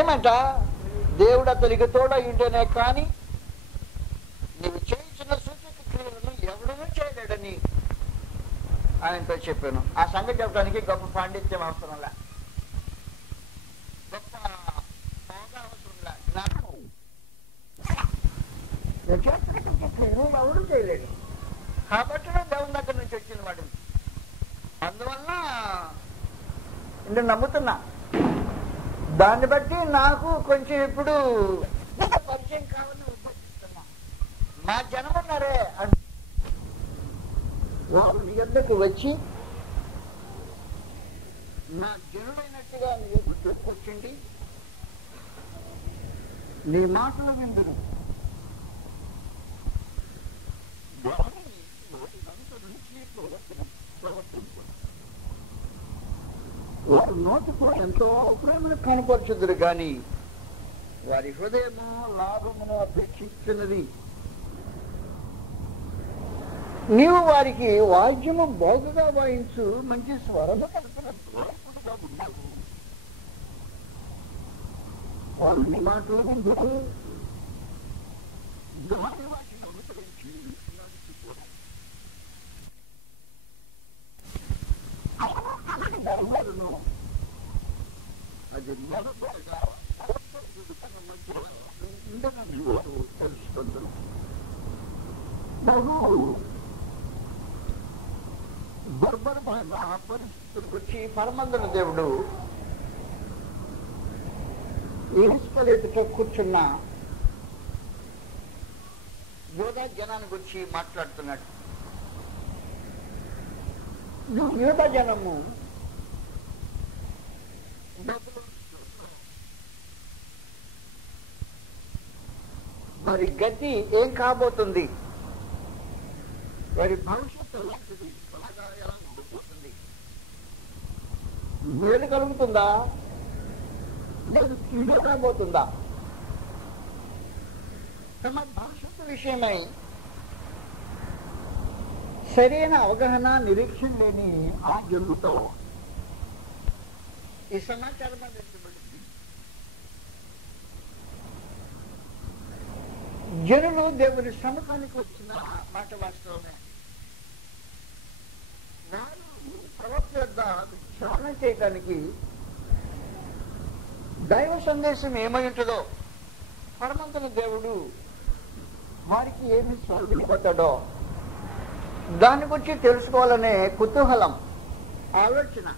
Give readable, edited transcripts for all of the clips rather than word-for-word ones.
ఏమంట? దేవుడు అతనికి తోడయుంటేనే కానీ నీవు చేయించిన సూచక క్రియలను ఎవడూ చేయలేడని ఆయనతో చెప్పాను. ఆ సంగతి చెప్పడానికి గొప్ప పాండిత్యం అవసరంలా, గొప్ప బాగా అవసరంలా, జ్ఞానం ఎవరు చేయలేడు. కాబట్టి దేవుని దగ్గర నుంచి వచ్చిన వాడు. అందువల్ల నేను నమ్ముతున్నా. దాన్ని బట్టి నాకు కొంచెం ఇప్పుడు పరిచయం కావాలని ఉద్దేశిస్తున్నా. మా జనం ఉన్నారే, వారు నీ వద్దకు వచ్చి నా జనులైనట్టుగా నీ కూర్చుండి నీ మాటలు విందురు. వారు నోటితో ఎంతో ప్రేమను కనపరుచుదురు గాని వారి హృదయము లాభమును అపేక్షిస్తున్నది. నీవు వారికి వాద్యము బాగుగా వాయించు, మంచి స్వరము కలిపినట్టు వారు నీ మాటలు విందురు. అది తెలుసుకుంటారు. దుర్భరమైన పరిస్థితులకు వచ్చి పరమందున దేవుడు ఈస్కలేటుతో కూర్చున్న యోధా జనాన్ని గురించి మాట్లాడుతున్నాడు. యోధా జనము మరి గతి ఏం కాబోతుంది, వారి భవిష్యత్తు ఎలా ఉండబోతుంది, మేలు కలుగుతుందా లేదు కీడు కాబోతుందా? తమ భవిష్యత్తు విషయమై సరైన అవగాహన నిరీక్షణ లేని ఆ జనులతో ఈ సమాచారం అందించబడింది. జనులు దేవుని సముఖానికి వచ్చిన మాట వాస్తవమే. వారు ప్రవక్త వద్ద శ్రవణం చేయటానికి దైవ సందేశం ఏమై ఉంటుందో, పరమంతున దేవుడు వారికి ఏమి స్వల్పడతాడో దాని గురించి తెలుసుకోవాలనే కుతూహలం, ఆలోచన,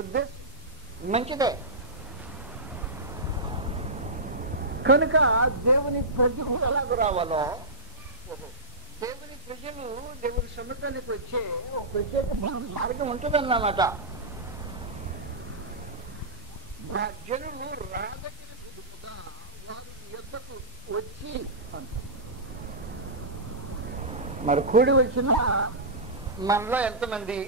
ఉద్దేశం మంచిదే. కనుక దేవుని ప్రజలు ఎలాగ రావాలో, దేవుని ప్రజలు దేవుని సముద్రానికి వచ్చే ఒక ప్రత్యేక మార్గం ఉంటుందన్నమాట. ఆ జనులు రాదగిన విధంగా వారి యొద్దకు వచ్చి, మరి కూడి వచ్చిన మనలో ఎంతమంది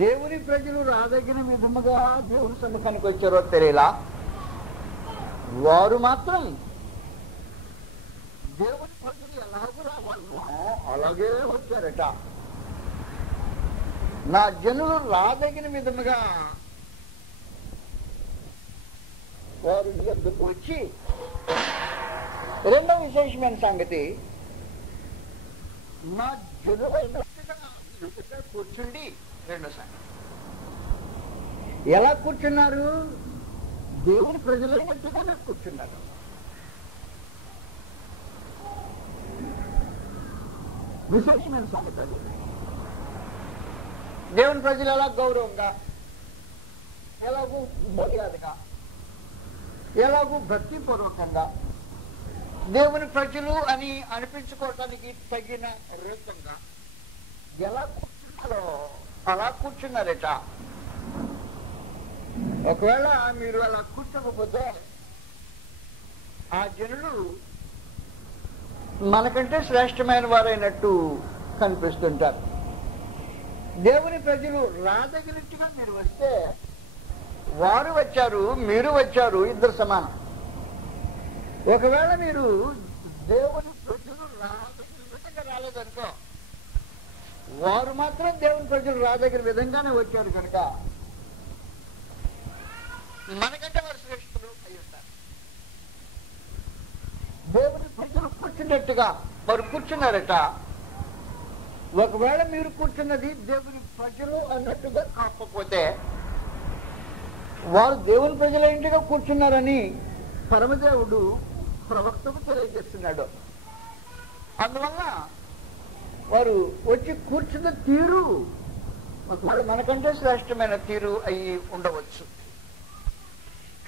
దేవుని ప్రజలు రాదగిన విధముగా దేవుని సముఖానికి వచ్చారో తెలియలా. వారు మాత్రం దేవుని ప్రజలు ఎలాగో రావాలో అలాగే వచ్చారట. నా జనులు రాదగిన విధముగా వారు ఎద్దుకు వచ్చి, రెండో విశేషమైన సంగతి, నా జనులైనట్టుగా కూర్చుండి. రెండో సంగతి, ఎలా కూర్చున్నారు? దేవుని ప్రజలైనట్టుగానే కూర్చున్నారు. విశేషమైన సంగతి అది. దేవుని ప్రజలు ఎలా గౌరవంగా, ఎలాగూ మర్యాదగా, ఎలాగూ భక్తిపూర్వకంగా దేవుని ప్రజలు అని అనిపించుకోవటానికి తగిన రూపంగా ఎలా కూర్చున్నారో అలా కూర్చున్నారట. ఒకవేళ మీరు అలా కూర్చోకపోతే ఆ జనులు మనకంటే శ్రేష్టమైన వారైనట్టు కనిపిస్తుంటారు. దేవుని ప్రజలు రాదగినట్టుగా మీరు వస్తే, వారు వచ్చారు మీరు వచ్చారు, ఇద్దరు సమానం. ఒకవేళ మీరు దేవుని ప్రజలు రాదగిన విధంగా రాలేదనుకో, వారు మాత్రం దేవుని ప్రజలు రాదగిన విధంగానే వచ్చారు. కనుక మనకంటే వారు శ్రేష్ఠులు అయి ఉంటారు. దేవుని ప్రజలు కూర్చున్నట్టుగా వారు కూర్చున్నారట. ఒకవేళ మీరు కూర్చున్నది దేవుని ప్రజలు అన్నట్టుగా కాకపోతే వారు దేవుని ప్రజల ఇంటిగా కూర్చున్నారని పరమదేవుడు ప్రవక్తకు తెలియజేస్తున్నాడు. అందువల్ల వారు వచ్చి కూర్చున్న తీరు ఒకవేళ మనకంటే శ్రేష్టమైన తీరు అయి ఉండవచ్చు.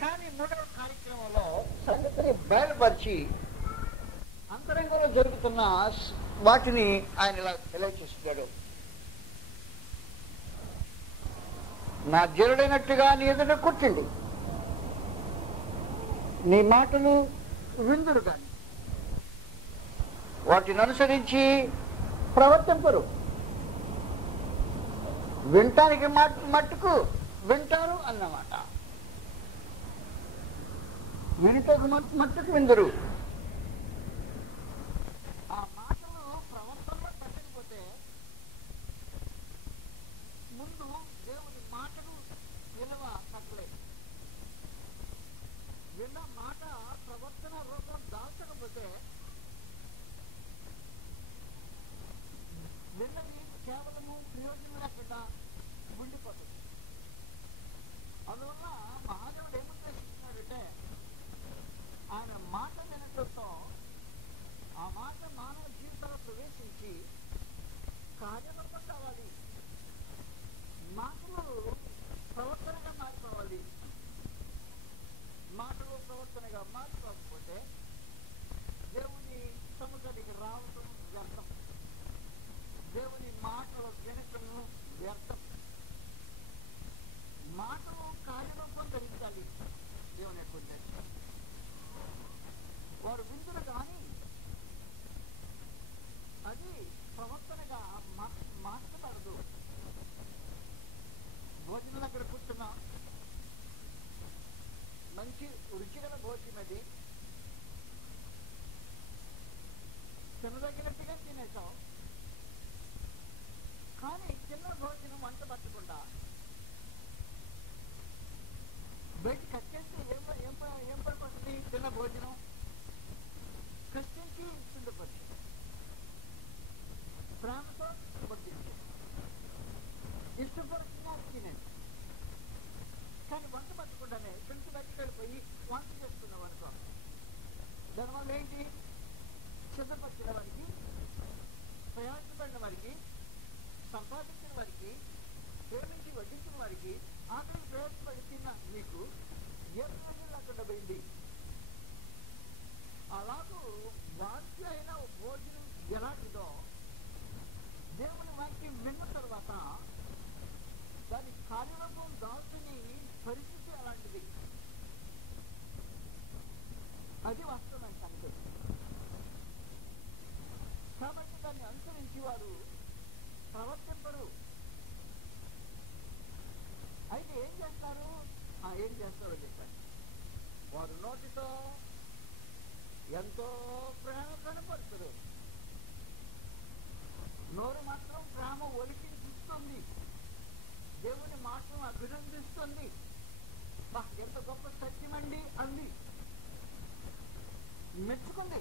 కానీ మూడవ కార్యక్రమంలో సంగతిని బయలుపరిచి అంతరంగంలో జరుగుతున్న వాటిని ఆయన ఇలా తెలియచేస్తున్నాడు. నా జరుడైనట్టుగా నీ ఎదుట కూర్చుండి, నీ మాటలు విందురు కానీ వాటిని అనుసరించి ప్రవర్తింపరు. వినటానికి మట్టుకు వింటారు అన్నమాట. వినటకు మట్టుకు విందురు. ఆ మాటలు ప్రవర్తనలో పెట్టకపోతే ముందు దేవుని మాటలు విలువ తగ్గలేదు. విన్న మాట ప్రవర్తన రూపం దాల్చకపోతే విన్నది కేవలము ప్రయోజనం లేకుండా ఉండిపోతుంది. అందువల్ల మహాదేవుడు ఏముద్దేశిస్తున్నాడంటే ఆయన మాట వినటంతో ఆ మాట మానవ జీవితంలో ప్రవేశించి కార్యరూపం కావాలి. మాటలు ప్రవర్తనగా మారిపోవాలి. మాటలు ప్రవర్తనగా మారిపోకపోతే దేవుని సముఖానికి రావటం వ్యర్థం. దేవుని మాటలు వినటం వ్యర్థం. మాటలు కార్యరూపం ధరించాలి. దేవుని యొక్క ఉద్దేశం వారు విందులు కానీ అది ప్రవర్తనగా మార్చబడదు. భోజనం అక్కడ కూర్చున్నా మంచి రుచిగల భోజనం అది తినదగినట్టుగా తినేసాం. కానీ చిన్న భోజనం వంట పట్టకుండా బయటికి వచ్చేస్తే ఏం పడిపోతుంది? చిన్న భోజనం కృష్ణకి చింతపరిచి ప్రేమతో వడ్డించి ఇష్టపడుతున్నా తినండి. కానీ వంట పట్టకుండానే కొంచెం బయటికి వెళ్ళిపోయి వంట చేసుకున్నాం అనుకో, దానివల్ల ఏంటి? సిద్ధపరిచిన వారికి, ప్రయాసపడిన వారికి, సంపాదించిన వారికి, ప్రేమించి వడ్డించిన వారికి, ఆకలి ప్రయాసపడి తిన్న మీకు ఏ ప్రయోజనం లేకుండా పోయింది. అలాగూ వాక్య అయిన భోజనం ఎలాంటిదో దేవుని వాక్యం విన్న తర్వాత దాని కార్యరూపం దాల్చని పరిస్థితి అలాంటిది. అది వాస్తవమైన సంగతి. కాబట్టి దాన్ని అనుసరించి వారు ప్రవర్తింపరు. అయితే ఏం చేస్తారు? ఏం చేస్తారో చెప్పారు. వారు నోటితో ఎంతో ప్రేమ కనపరుస్తారు. నోరు మాత్రం ప్రేమ ఒలికిస్తుంది. దేవుని మాటను అభినందిస్తుంది. ఎంత గొప్ప సత్యమండి అంది, మెచ్చుకుంది.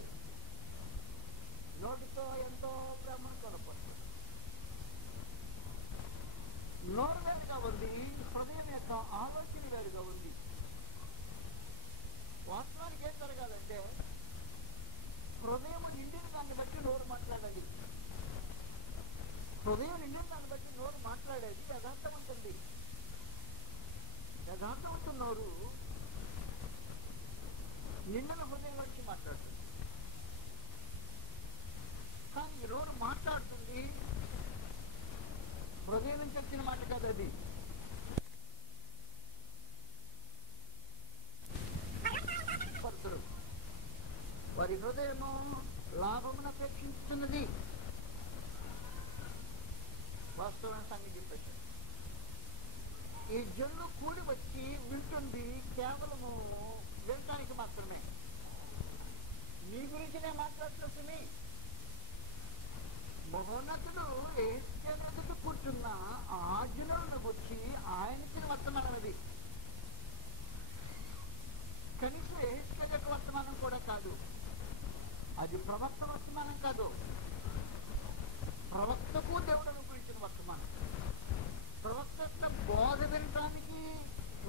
నోటితో ఎంతో ప్రేమను కనపరుస్తుంది. నోరు వేరుగా ఉంది, హృదయం యొక్క ఆలోచన వేరుగా ఉంది. వాస్తవానికి ఏం జరగాలంటే హృదయం నిండిన దాన్ని బట్టి నోరు మాట్లాడాలి. హృదయం నిండిన దాన్ని బట్టి నోరు మాట్లాడేది యథార్థం ఉంటుంది. యథార్థవంతం నోరు నిండిన హృదయం నుంచి మాట్లాడుతుంది. కానీ ఈ నోరు మాట్లాడుతుంది హృదయం నుంచి వచ్చిన మాట కాదు అది. వారి హృదయము లాభమును అపేక్షిస్తున్నది. వాస్తవమైన సంగతి చెప్పేసి ఈ జన్లు కూడి వచ్చి వింటుంది కేవలము వినటానికి మాత్రమే. నీ గురించి నేను మాట్లాడుతుంది. మహోన్నతుడు ఏడు కూర్చున్న ఆ జనులను వచ్చి ఆయనకి వర్తమానది. అది ప్రవక్త వర్తమానం కాదు, ప్రవక్తకు దేవుడు అనుగ్రహించిన వర్తమానం. ప్రవక్త బోధ వినటానికి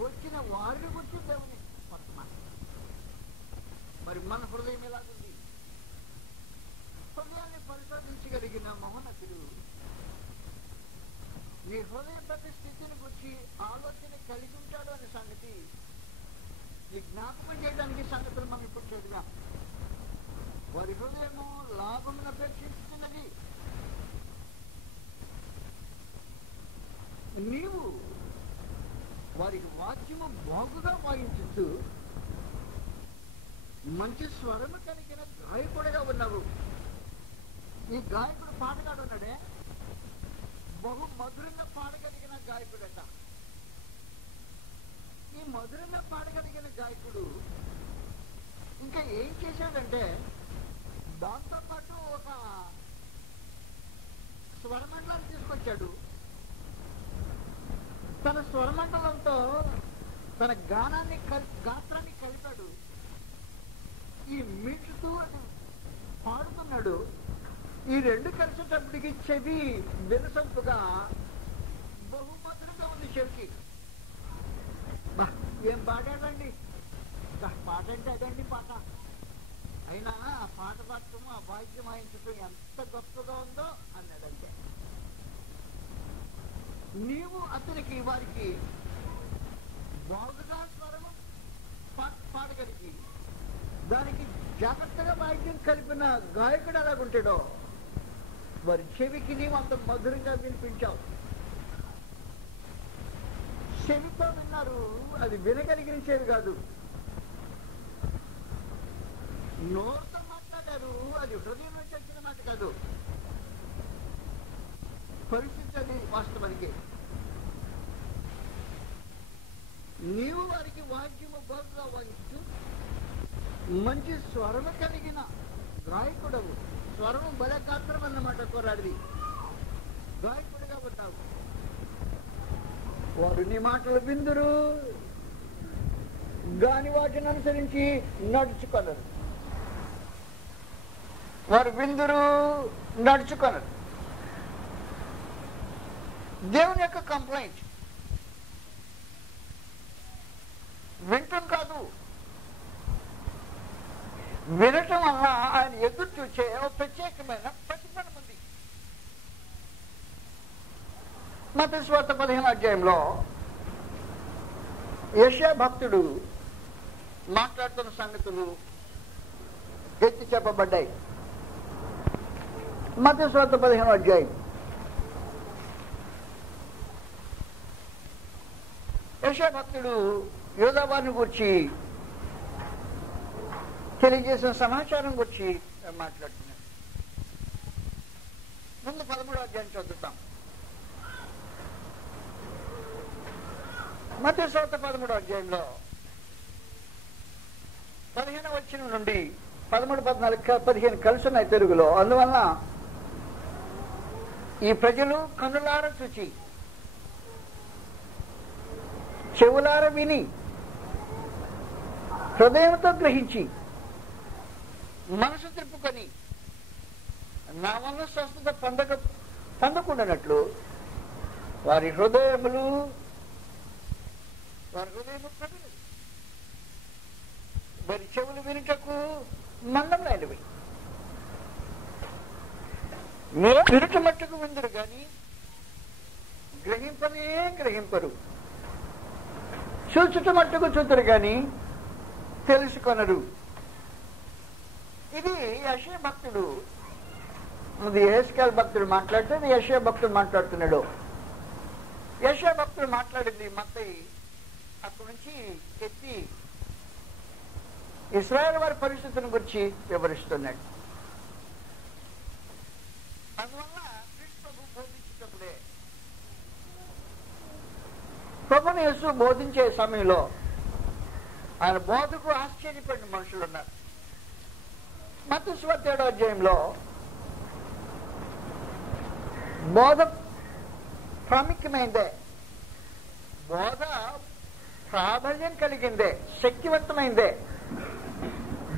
వచ్చిన వారిని గురించి దేవుని వర్తమానం. మరి మన హృదయం ఎలాగుంది? హృదయాన్ని పరిశోధించగలిగిన మహోన్నతుడు నీ హృదయ ప్రతి స్థితిని గురించి ఆలోచన కలిగి ఉంటాడు అనే సంగతి నీ జ్ఞాపకం చేయడానికి సంగతులు మనం ఇప్పుడు చూద్దాం. వారి హృదయము లాభమును అపేక్షిస్తున్నది. నీవు వారికి వాక్యము బాగుగా వాయించుతూ మంచి స్వరము కలిగిన గాయకుడిగా ఉన్నావు. ఈ గాయకుడు పాటగాడు ఉన్నాడే, బహు మధురంగా పాడగలిగిన గాయకుడట. ఈ మధురంగా పాడగలిగిన గాయకుడు ఇంకా ఏం చేశాడంటే, దాంతో పాటు ఒక స్వరమండలాన్ని తీసుకొచ్చాడు. తన స్వరమండలంతో తన గాత్రాన్ని కలిపాడు. ఈ మీటుతూ అది పాడుతున్నాడు. ఈ రెండు కలిసేటప్పటికి చెవి వినసొంపుగా బహుమధురంగా ఉంది చెవికి. ఏం పాడాడండి, పాట అంటే అదండి పాట. అయినా ఆ పాట పాడటము, ఆ వాయిద్యం వాయించటం ఎంత గొప్పగా ఉందో అన్నాడంటే. నీవు అతనికి వారికి బాగుగా స్వరము పాడగలిగి దానికి జాగ్రత్తగా వాయిద్యం కలిపిన గాయకుడు ఎలాగుంటాడో వారి చెవికి నీవు అంత మధురంగా వినిపించావు. చెవితో విన్నారు, అది వినగలిగిన చెవి కాదు. నోరుతో మాట్లాడారు, అది హృదయం నుంచి వచ్చిన మాట కాదు. పరిస్థితి అది వాస్తవానికి. నీవు వారికి వాక్యము బాగుగా వాయిస్తూ మంచి స్వరము కలిగిన గాయకుడవు. స్వరము బలగాత్రం అన్నమాట, కొరాడిది. గాయకుడిగా ఉంటావు. వారు నీ మాటలు విందురు గాని వాటిని అనుసరించి నడుచుకొనరు. వారు విందురు, నడుచుకొనరు. దేవుని యొక్క కంప్లైంట్ వింటం కాదు, వినటం వల్ల ఆయన ఎదురు చూసే ఒక ప్రత్యేకమైన ప్రతిఫలం ఉంది. మత్తయి సువార్త 15వ అధ్యాయంలో యెషయా భక్తుడు మాట్లాడుతున్న సంగతులు ఎత్తి చెప్పబడ్డాయి. మత్తయి సువార్త 15వ అధ్యాయం. యెషయా భక్తుడు యోధా వారిని గురించి తెలియజేసిన సమాచారం గురించి మాట్లాడుతున్నాడు. ముందు 13వ అధ్యాయం చదువుతాం. మత్తయి సువార్త 13వ అధ్యాయంలో 15వ వచనం నుండి 13, 14, 15 కలిసి ఉన్నాయి తెలుగులో. అందువలన ఈ ప్రజలు కన్నులార చూచి, చెవులార విని, హృదయంతో గ్రహించి, మనసు తిప్పుకొని నా వల్ల స్వస్థత పొందకుండానట్లు వారి హృదయము ప్రజలు, వారి చెవులు వినుటకు మందమైనవి. మీరు వినుట మట్టుకు విందురు కానీ గ్రహింపరు. చూచుట మట్టుకు చూతురు కానీ తెలుసుకొనరు. ఇది యెషయా భక్తుడు, ఇది యెహెజ్కేలు భక్తుడు మాట్లాడితే ఇది యెషయా భక్తుడు మాట్లాడుతున్నాడు. యెషయా భక్తుడు మాట్లాడింది మత్తయి అక్కడి నుంచి ఎత్తి ఇశ్రాయేలు వారి పరిస్థితిని గురించి వివరిస్తున్నాడు. అందువల్ల ప్రభు బోధించేటప్పుడే, ప్రభుని యేసు బోధించే సమయంలో ఆయన బోధకు ఆశ్చర్యపడిన మనుషులు ఉన్నారు. మత్తయి సువార్త 7వ అధ్యాయంలో బోధ ప్రాముఖ్యమైందే, బోధ ప్రాబల్యం కలిగిందే, శక్తివంతమైందే.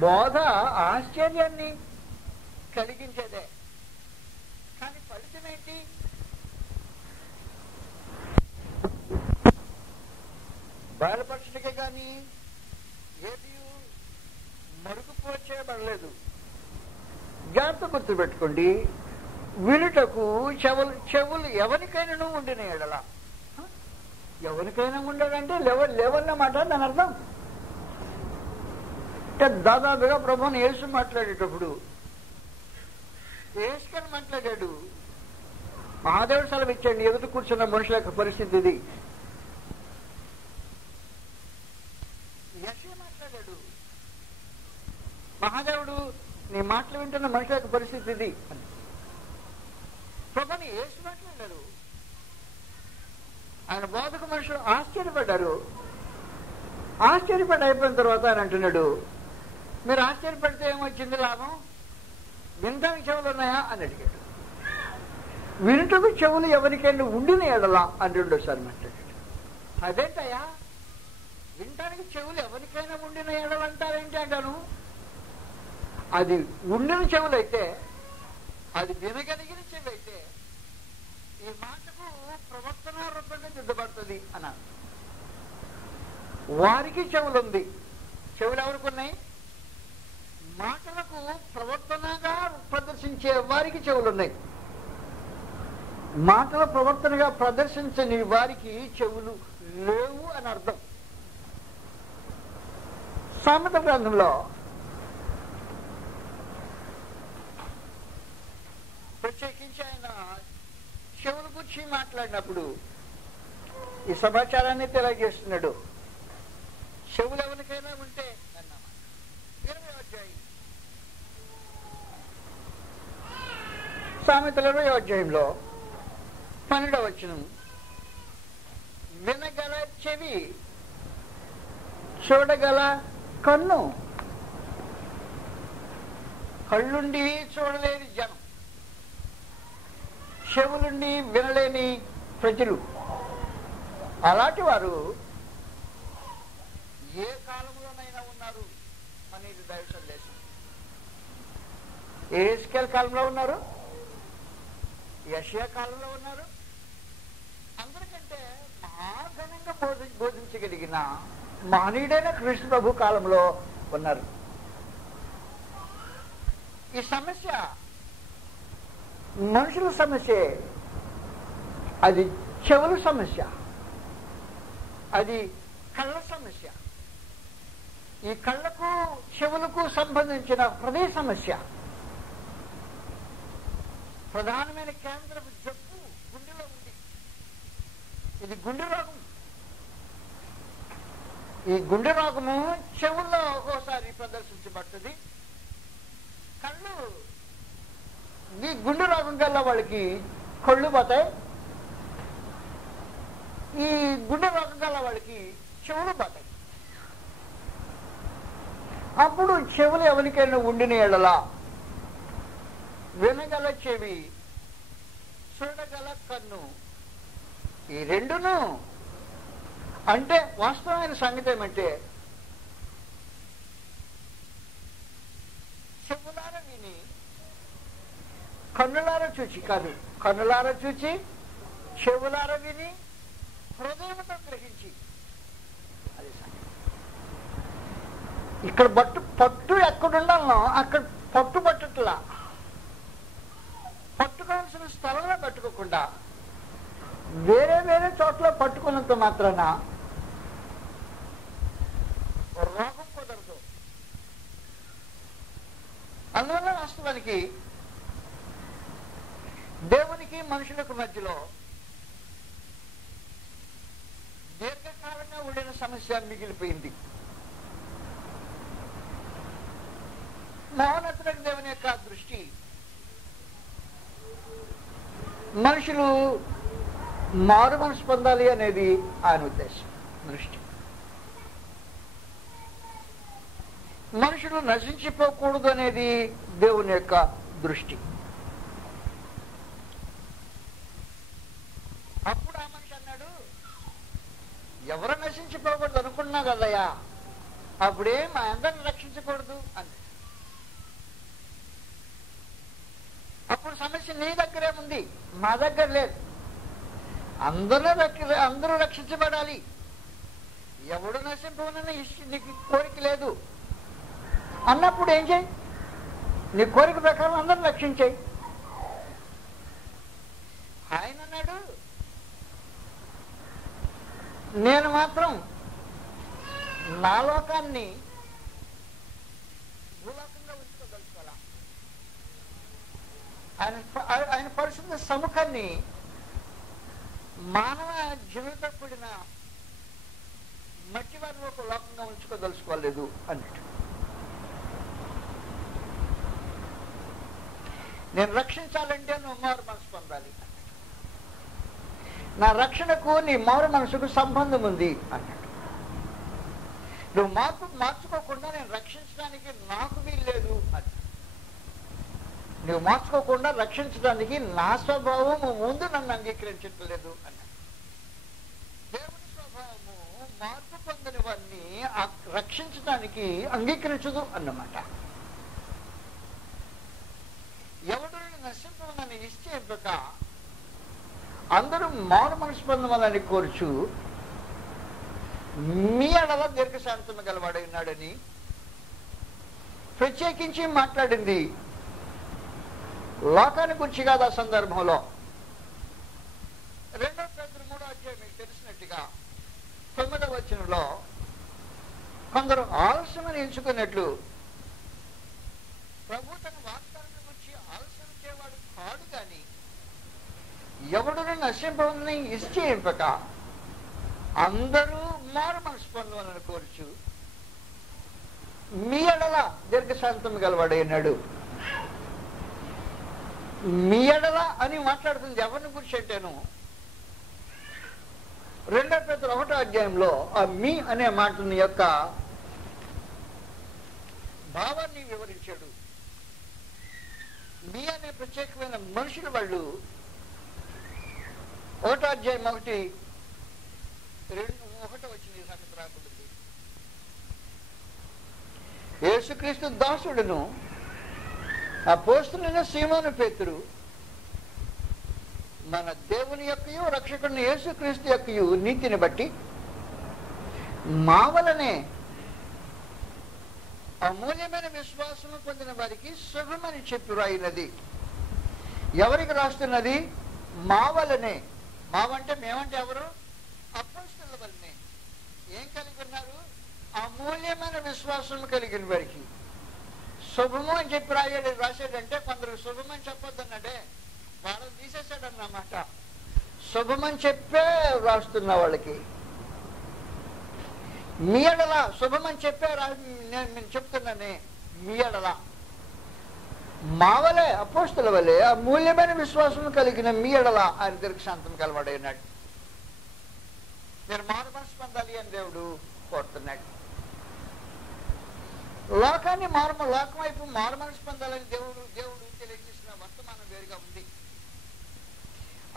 బోధ ఆశ్చర్యాన్ని కలిగించేదే. కానీ ఫలితం ఏంటి? బయలుపరచటకే కానీ ఏది మరుగుపరచబడలేదు. జాగ్రత్త గుర్తుపెట్టుకోండి. వినుటకు చెవులు ఎవరికైనా ఉండిన ఎడల, ఎవరికైనా ఉండదంటే లేవన్నమాట దాని అర్థం. అంటే దాదాపుగా ప్రభువుని యేసు మాట్లాడేటప్పుడు యేసుకని మాట్లాడాడు. మహాదేవుడు సెలవు ఇచ్చాడు, ఎదుటి కూర్చున్న మనుషుల యొక్క పరిస్థితి ఇది. యెషయా మాట్లాడాడు, మహాదేవుడు నీ మాటలు వింటున్న మనుషుల యొక్క పరిస్థితి ఇది అని. ప్రభువుని యేసు మాట్లాడారు. ఆయన బోధక మనుషులు ఆశ్చర్యపడ్డారు. ఆశ్చర్యపడి అయిపోయిన తర్వాత ఆయన అంటున్నాడు, మీరు ఆశ్చర్యపడితే ఏమొచ్చింది లాభం? వినటానికి చెవులు ఉన్నాయా అని అడిగాడు. వినుటకు చెవులు ఎవరికైనా ఉండిన ఎడలా అని రెండోసారి మాట్లాడాడు. అదేంటయ్యా, వినటానికి చెవులు ఎవరికైనా ఉండిన ఎడలు అంటారేంటి అంటాను. అది ఉండిన చెవులైతే, అది వినగలిగిన చెవి అయితే ఈ మాటకు ప్రవర్తన రూపంగా దిద్దబడుతుంది అన్నారు. వారికి చెవులుంది. చెవులు ఎవరికి ఉన్నాయి? మాటలకు ప్రవర్తనగా ప్రదర్శించే వారికి చెవులున్నాయి. మాటల ప్రవర్తనగా ప్రదర్శించని వారికి చెవులు లేవు అని అర్థం. సామెత గ్రంథంలో ప్రత్యేకించి ఆయన చెవుల గురించి మాట్లాడినప్పుడు ఈ సమాచారాన్ని తెలియజేస్తున్నాడు. చెవులు ఎవరికైనా ఉంటే అన్నమాట. 20వ అధ్యాయం, సామెతల 20వ అధ్యాయంలో 12వ వచనం, వినగల చెవి, చూడగల కన్ను, కళ్ళుండి చూడలేని జనం, చెవులుండి వినలేని ప్రజలు. అలాంటి వారు ఏ కాలంలోనైనా ఉన్నారు అనేది దైవ సందేశం. యెహెజ్కేలు కాలంలో ఉన్నారు, యెషయా కాలంలో ఉన్నారు. అందరికంటే మహాఘనంగా బోధించగలిగిన మహనీయుడైన కృష్ణ ప్రభు కాలంలో ఉన్నారు. ఈ సమస్య మనుషుల సమస్య, అది చెవుల సమస్య, అది కళ్ళ సమస్య. ఈ కళ్ళకు చెవులకు సంబంధించిన హృదయ సమస్య. ప్రధానమైన కేంద్ర జబ్బు గుండెలో ఉంది. ఇది గుండె రోగం. ఈ గుండె రోగము చెవుల్లో ఒక్కోసారి ప్రదర్శించబడుతుంది. కళ్ళు, ఈ గుండె రోగం కల్లా వాళ్ళకి కళ్ళు పోతాయి. ఈ గుండె రోగం కల్లా వాళ్ళకి చెవులు పోతాయి. అప్పుడు చెవులు ఎవరికైనా ఉండిన ఎడలా, వినగల చెవి, చూడగల కన్ను, ఈ రెండును అంటే వాస్తవమైన సంగతి ఏమంటే, చెవులార విని కన్నులార చూచి కాదు, కన్నులార చూచి చెవులార విని హృదయంతో గ్రహించి, అది సంగతి. ఇక్కడ పట్టు ఎక్కడుండాలనో అక్కడ పట్టుబట్టట్లా, పట్టుకోవాల్సిన స్థలంలో పట్టుకోకుండా వేరే వేరే చోట్ల పట్టుకున్నంత మాత్రాన రోగం కుదరదు. అందువల్ల వాస్తవానికి దేవునికి మనుషులకు మధ్యలో దీర్ఘకాలంగా ఉండిన సమస్య మిగిలిపోయింది. మహోన్నతుడైన దేవుని యొక్క దృష్టి మనుషులు మారు మనసు పొందాలి అనేది ఆయన ఉద్దేశం. దృష్టి మనుషులు నశించిపోకూడదు అనేది దేవుని యొక్క దృష్టి. అప్పుడు ఆ మనిషి అన్నాడు, ఎవరు నశించిపోకూడదు అనుకున్నా కదయ్యా, అప్పుడే మా అందరిని రక్షించకూడదు అని. అప్పుడు సమస్య నీ దగ్గరే ఉంది, మా దగ్గర లేదు. అందరూ రక్షించబడాలి, ఎవడు నశింపవనని నీకు కోరిక లేదు అన్నప్పుడు ఏం చేయి? నీ కోరిక ప్రకారం అందరూ రక్షించేయి. ఆయన అన్నాడు, నేను మాత్రం నా లోకాన్ని భూలోకంలో ఉంచుకోగలుగుతా. ఆయన పరిశుద్ధ సముఖాన్ని మానవ జీవితో కూడిన మట్టి వారిని ఒక లోకంగా ఉంచుకోదలుచుకోలేదు అన్నట్టు. నేను రక్షించాలంటే నువ్వు మారు మనసు పొందాలి. నా రక్షణకు నీ మారు మనసుకు సంబంధం ఉంది అన్నట్టు. నువ్వు మార్చుకోకుండా నేను రక్షించడానికి నాకు వీల్లేదు అన్నట్టు. నువ్వు మార్చుకోకుండా రక్షించడానికి నా స్వభావము ముందు నన్ను అంగీకరించట్లేదు అన్నట్టు. దేవుని స్వభావము మార్పు పొందని వారిని రక్షించడానికి అంగీకరించదు అన్నమాట. ఎవడు నశింపమని నిశ్చయింపక అందరూ మారు మనసు పొందవాలని కోరుచు మీ ఎడల దీర్ఘశాంతము గలవాడై ఉన్నాడని ప్రత్యేకించి మాట్లాడింది లోకాన్ని గురించి కాదు. ఆ సందర్భంలో 2 Peter 3 మీకు తెలిసినట్టుగా 9వ వచనంలో కొందరు ఆలస్యమని ఎంచుకున్నట్లు ప్రభు తన వాగ్దానం గురించి ఆలస్యం చేయవాడు కాడు కానీ ఎవడును నశింపవని నిశ్చయింపక అందరూ మారు మనసు పొందవాలని కోరుచు మీ ఎడల దీర్ఘశాంతం గలవాడైనాడు. మీ ఎడల అని మాట్లాడుతుంది ఎవరిని గురించి అంటేను 2 Peter 1 ఆ మీ అనే మాటని యొక్క భావాన్ని వివరించాడు. మీ అనే ప్రత్యేకమైన మనుషుల వాళ్ళు 1 వచ్చింది సంగతి రాకూడదు. యేసుక్రీస్తు దాసుడును అపోస్తలుడైన సీమోను పేతురు మన దేవుని యొక్కయు రక్షకుని యేసుక్రీస్తు యొక్కయు నీతిని బట్టి మా వలనే అమూల్యమైన విశ్వాసము పొందిన వారికి శుభమని చెప్పి రాయినది. ఎవరికి రాస్తున్నది? మా వలనే. మావంటే మేమంటే ఎవరు? అపోస్తలుల వలనే. ఏం కలిగి ఉన్నారు? అమూల్యమైన విశ్వాసం కలిగిన వారికి శుభము అని చెప్పి రాశాడంటే కొందరు శుభమని చెప్పొద్దన్నాడే, వాళ్ళని తీసేశాడన్నమాట. శుభమని చెప్పే రాస్తున్న వాళ్ళకి మీ ఎడల శుభమని చెప్పే నేను చెప్తున్నానే. మీ ఎడల మా వలే అపోస్తలుల వలే అమూల్యమైన విశ్వాసం కలిగిన మీ ఎడల ఆయన దీర్ఘశాంతం కలవాడైనాడు. మీరు మారు మనసు పొందాలి అని దేవుడు కోరుతున్నాడు. లోకం వైపు మారు మనసు పొందాలని దేవుడు తెలియజేసిన వర్తమానం వేరుగా ఉంది.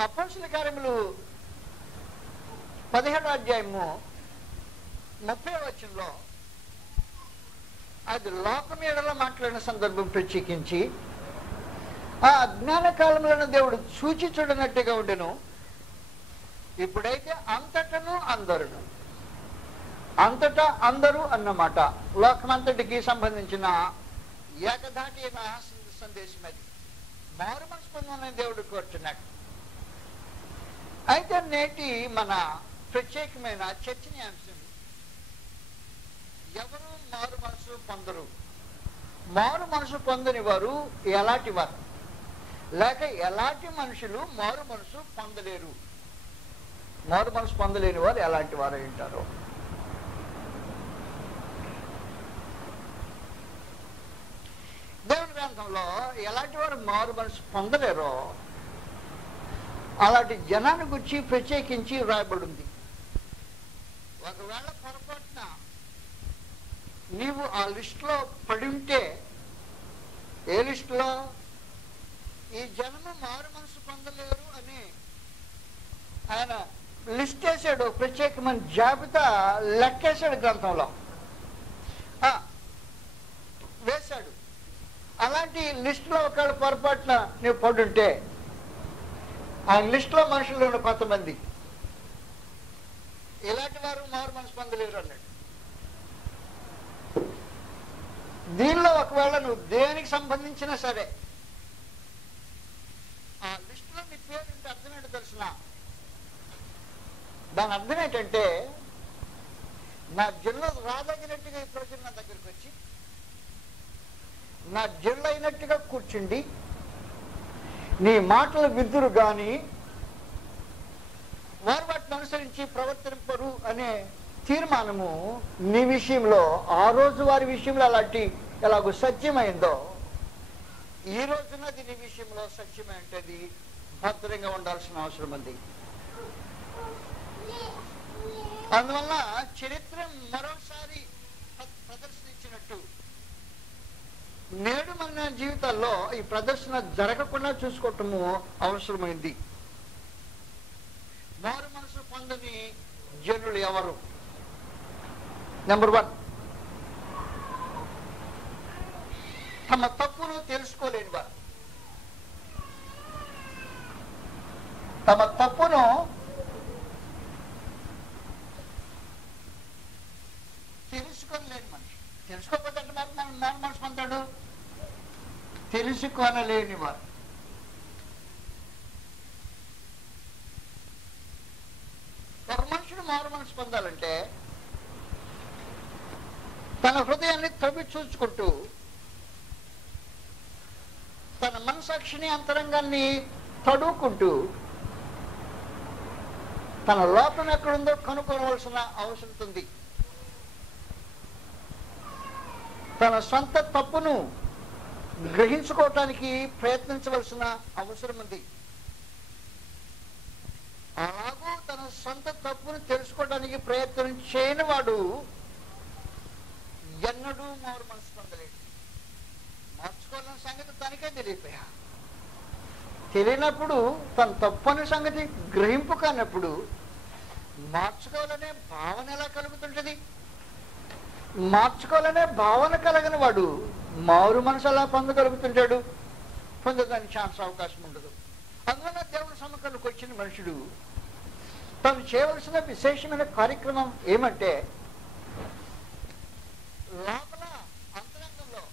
అపోస్తలుల కార్యములు 17వ వచనంలో అది లోకం ఎడల మాట్లాడిన సందర్భం ప్రత్యేకించి ఆ అజ్ఞాన కాలంలో దేవుడు చూచి చూడనట్టుగా ఉండెను. ఇప్పుడైతే అంతటను అంతటా అందరూ అన్నమాట. లోకమంతటికి సంబంధించిన ఏకధాటి సందేశం అది. మారు మనసు పొందాలని దేవుడు కోరుతున్నాడు. అయితే నేటి మన ప్రత్యేకమైన చర్చనీయాంశం, ఎవరు మారు మనసు పొందరు? మారు మనసు పొందని వారు ఎలాంటి వారు, లేక ఎలాంటి మనుషులు మారు మనసు పొందలేరు? మారు మనసు పొందలేని వారు ఎలాంటి వారు ఉంటారు? దేవుని గ్రంథంలో ఎలాంటి వారు మారు మనసు పొందలేరో అలాంటి జనాన్ని గురించి ప్రత్యేకించి రాయబడి ఉంది. ఒకవేళ పొరపాటున నీవు ఆ లిస్టులో పడి ఉంటే, ఏ లిస్టులో? ఈ జనము మారు మనసు పొందలేరు అని ఆయన లిస్ట్ వేసాడు. ప్రత్యేకమైన జాబితా లెక్కేశాడు, గ్రంథంలో వేశాడు. అలాంటి లిస్టులో ఒకవేళ పొరపాటున నువ్వు పడుంటే ఆ లిస్టులో మనుషులు ఉన్న కొంతమంది ఇలాంటి వారు మారు మనసు పొందలేరు అన్నాడు. దీనిలో ఒకవేళ నువ్వు దేనికి సంబంధించినా సరే ఆ లిస్టులో నీ పేరు ఉంటే అర్థం ఏంటో తెలుసునా? దాని అర్థం ఏంటంటే నా జిల్లా రాదగినట్టుగా ఈ ప్రజలు నా దగ్గరికి వచ్చి నా జిల్లా అయినట్టుగా కూర్చుండి నీ మాటలు విద్దురు గాని వారు వాటిని అనుసరించి ప్రవర్తింపరు అనే తీర్మానము నీ విషయంలో ఆ రోజు వారి విషయంలో అలాంటి ఎలాగో సత్యమైందో ఈ రోజున అది నీ విషయంలో సత్యమై ఉంటుంది. భద్రంగా ఉండాల్సిన అవసరం ఉంది. అందువల్ల చరిత్ర మరోసారి ప్రదర్శించినట్టు నేడు మన జీవితాల్లో ఈ ప్రదర్శన జరగకుండా చూసుకోవటము అవసరమైంది. మారు మనసు పొందని జనులు ఎవరు? నెంబర్ 1, తమ తప్పును తెలుసుకోలేని వారు. తమ తప్పును తెలుసుకోలేని మనిషి. తెలుసుకోకపోతే అంటే మారు మనసు పొందాడు. తెలుసుకోనలేని వారు. ఒక మనుషుడు మారు మనసు పొందాలంటే తన హృదయాన్ని తవ్వి చూసుకుంటూ తన మనసాక్షిని అంతరంగాన్ని తడువుకుంటూ తన లోపం ఎక్కడుందో కనుక్కోవలసిన అవసరం ఉంది. తన సొంత తప్పును గ్రహించుకోవటానికి ప్రయత్నించవలసిన అవసరం ఉంది. అలాగూ తన సొంత తప్పును తెలుసుకోవడానికి ప్రయత్నం చేయని వాడు ఎన్నడూ మారు మనసు పొందలేడు. మార్చుకోవాలన్న సంగతి తనకే తెలియనప్పుడు తన తప్పు అనే సంగతి గ్రహింపు కానప్పుడు మార్చుకోవాలనే భావన ఎలా కలుగుతుంటది? మార్చుకోవాలనే భావన కలగని వాడు మారు మనసు ఎలా పొందగలుగుతుంటాడు? పొందడానికి ఛాన్స్ అవకాశం ఉండదు. అందువల్ల దేవుని సముఖంలోకి వచ్చిన మనుషుడు తను చేయవలసిన విశేషమైన కార్యక్రమం ఏమంటే లోపల అంతరంగంలో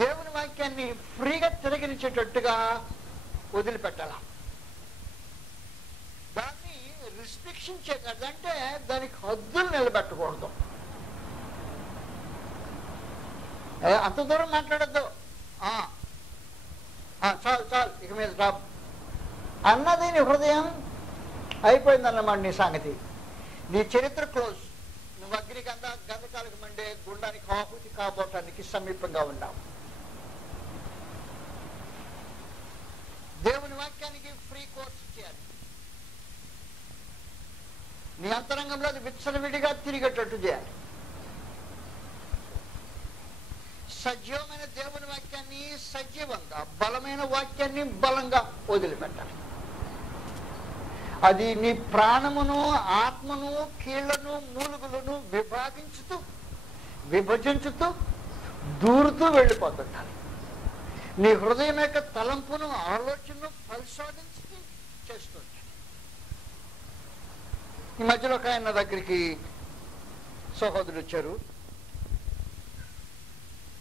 దేవుని వాక్యాన్ని ఫ్రీగా తిరగనిచ్చేటట్టుగా వదిలిపెట్టాల. దాన్ని రిస్ట్రిక్షన్ చేయకూడదంటే దానికి హద్దులు నిలబెట్టకూడదు. అంత దూరం మాట్లాడద్దు, చాలు చాలు ఇక మీద డ్రాప్ అన్నది నీ హృదయం అయిపోయిందన్నమాట. నీ సంగతి, నీ చరిత్ర క్లోజ్. నువ్వు అగ్ని గంధకాలకు మండే గుండానికి ఆహుతి కాబోటానికి సమీపంగా ఉన్నావు. దేవుని వాక్యానికి ఫ్రీ కోర్స్ చేయాలి. నీ అంతరంగంలో అది విచ్చలవిడిగా తిరిగేటట్టు చేయాలి. సజీవమైన దేవుని వాక్యాన్ని సజీవంగా, బలమైన వాక్యాన్ని బలంగా వదిలిపెట్టాలి. అది నీ ప్రాణమును, ఆత్మను, కీళ్లను, మూలుగులను విభజించుతూ దూరుతూ వెళ్ళిపోతుంటారు. నీ హృదయం యొక్క తలంపును, ఆలోచనను పరిశోధించి చేస్తుంటాడు. ఈ మధ్యలో ఒక ఆయన దగ్గరికి సహోదరులు వచ్చారు.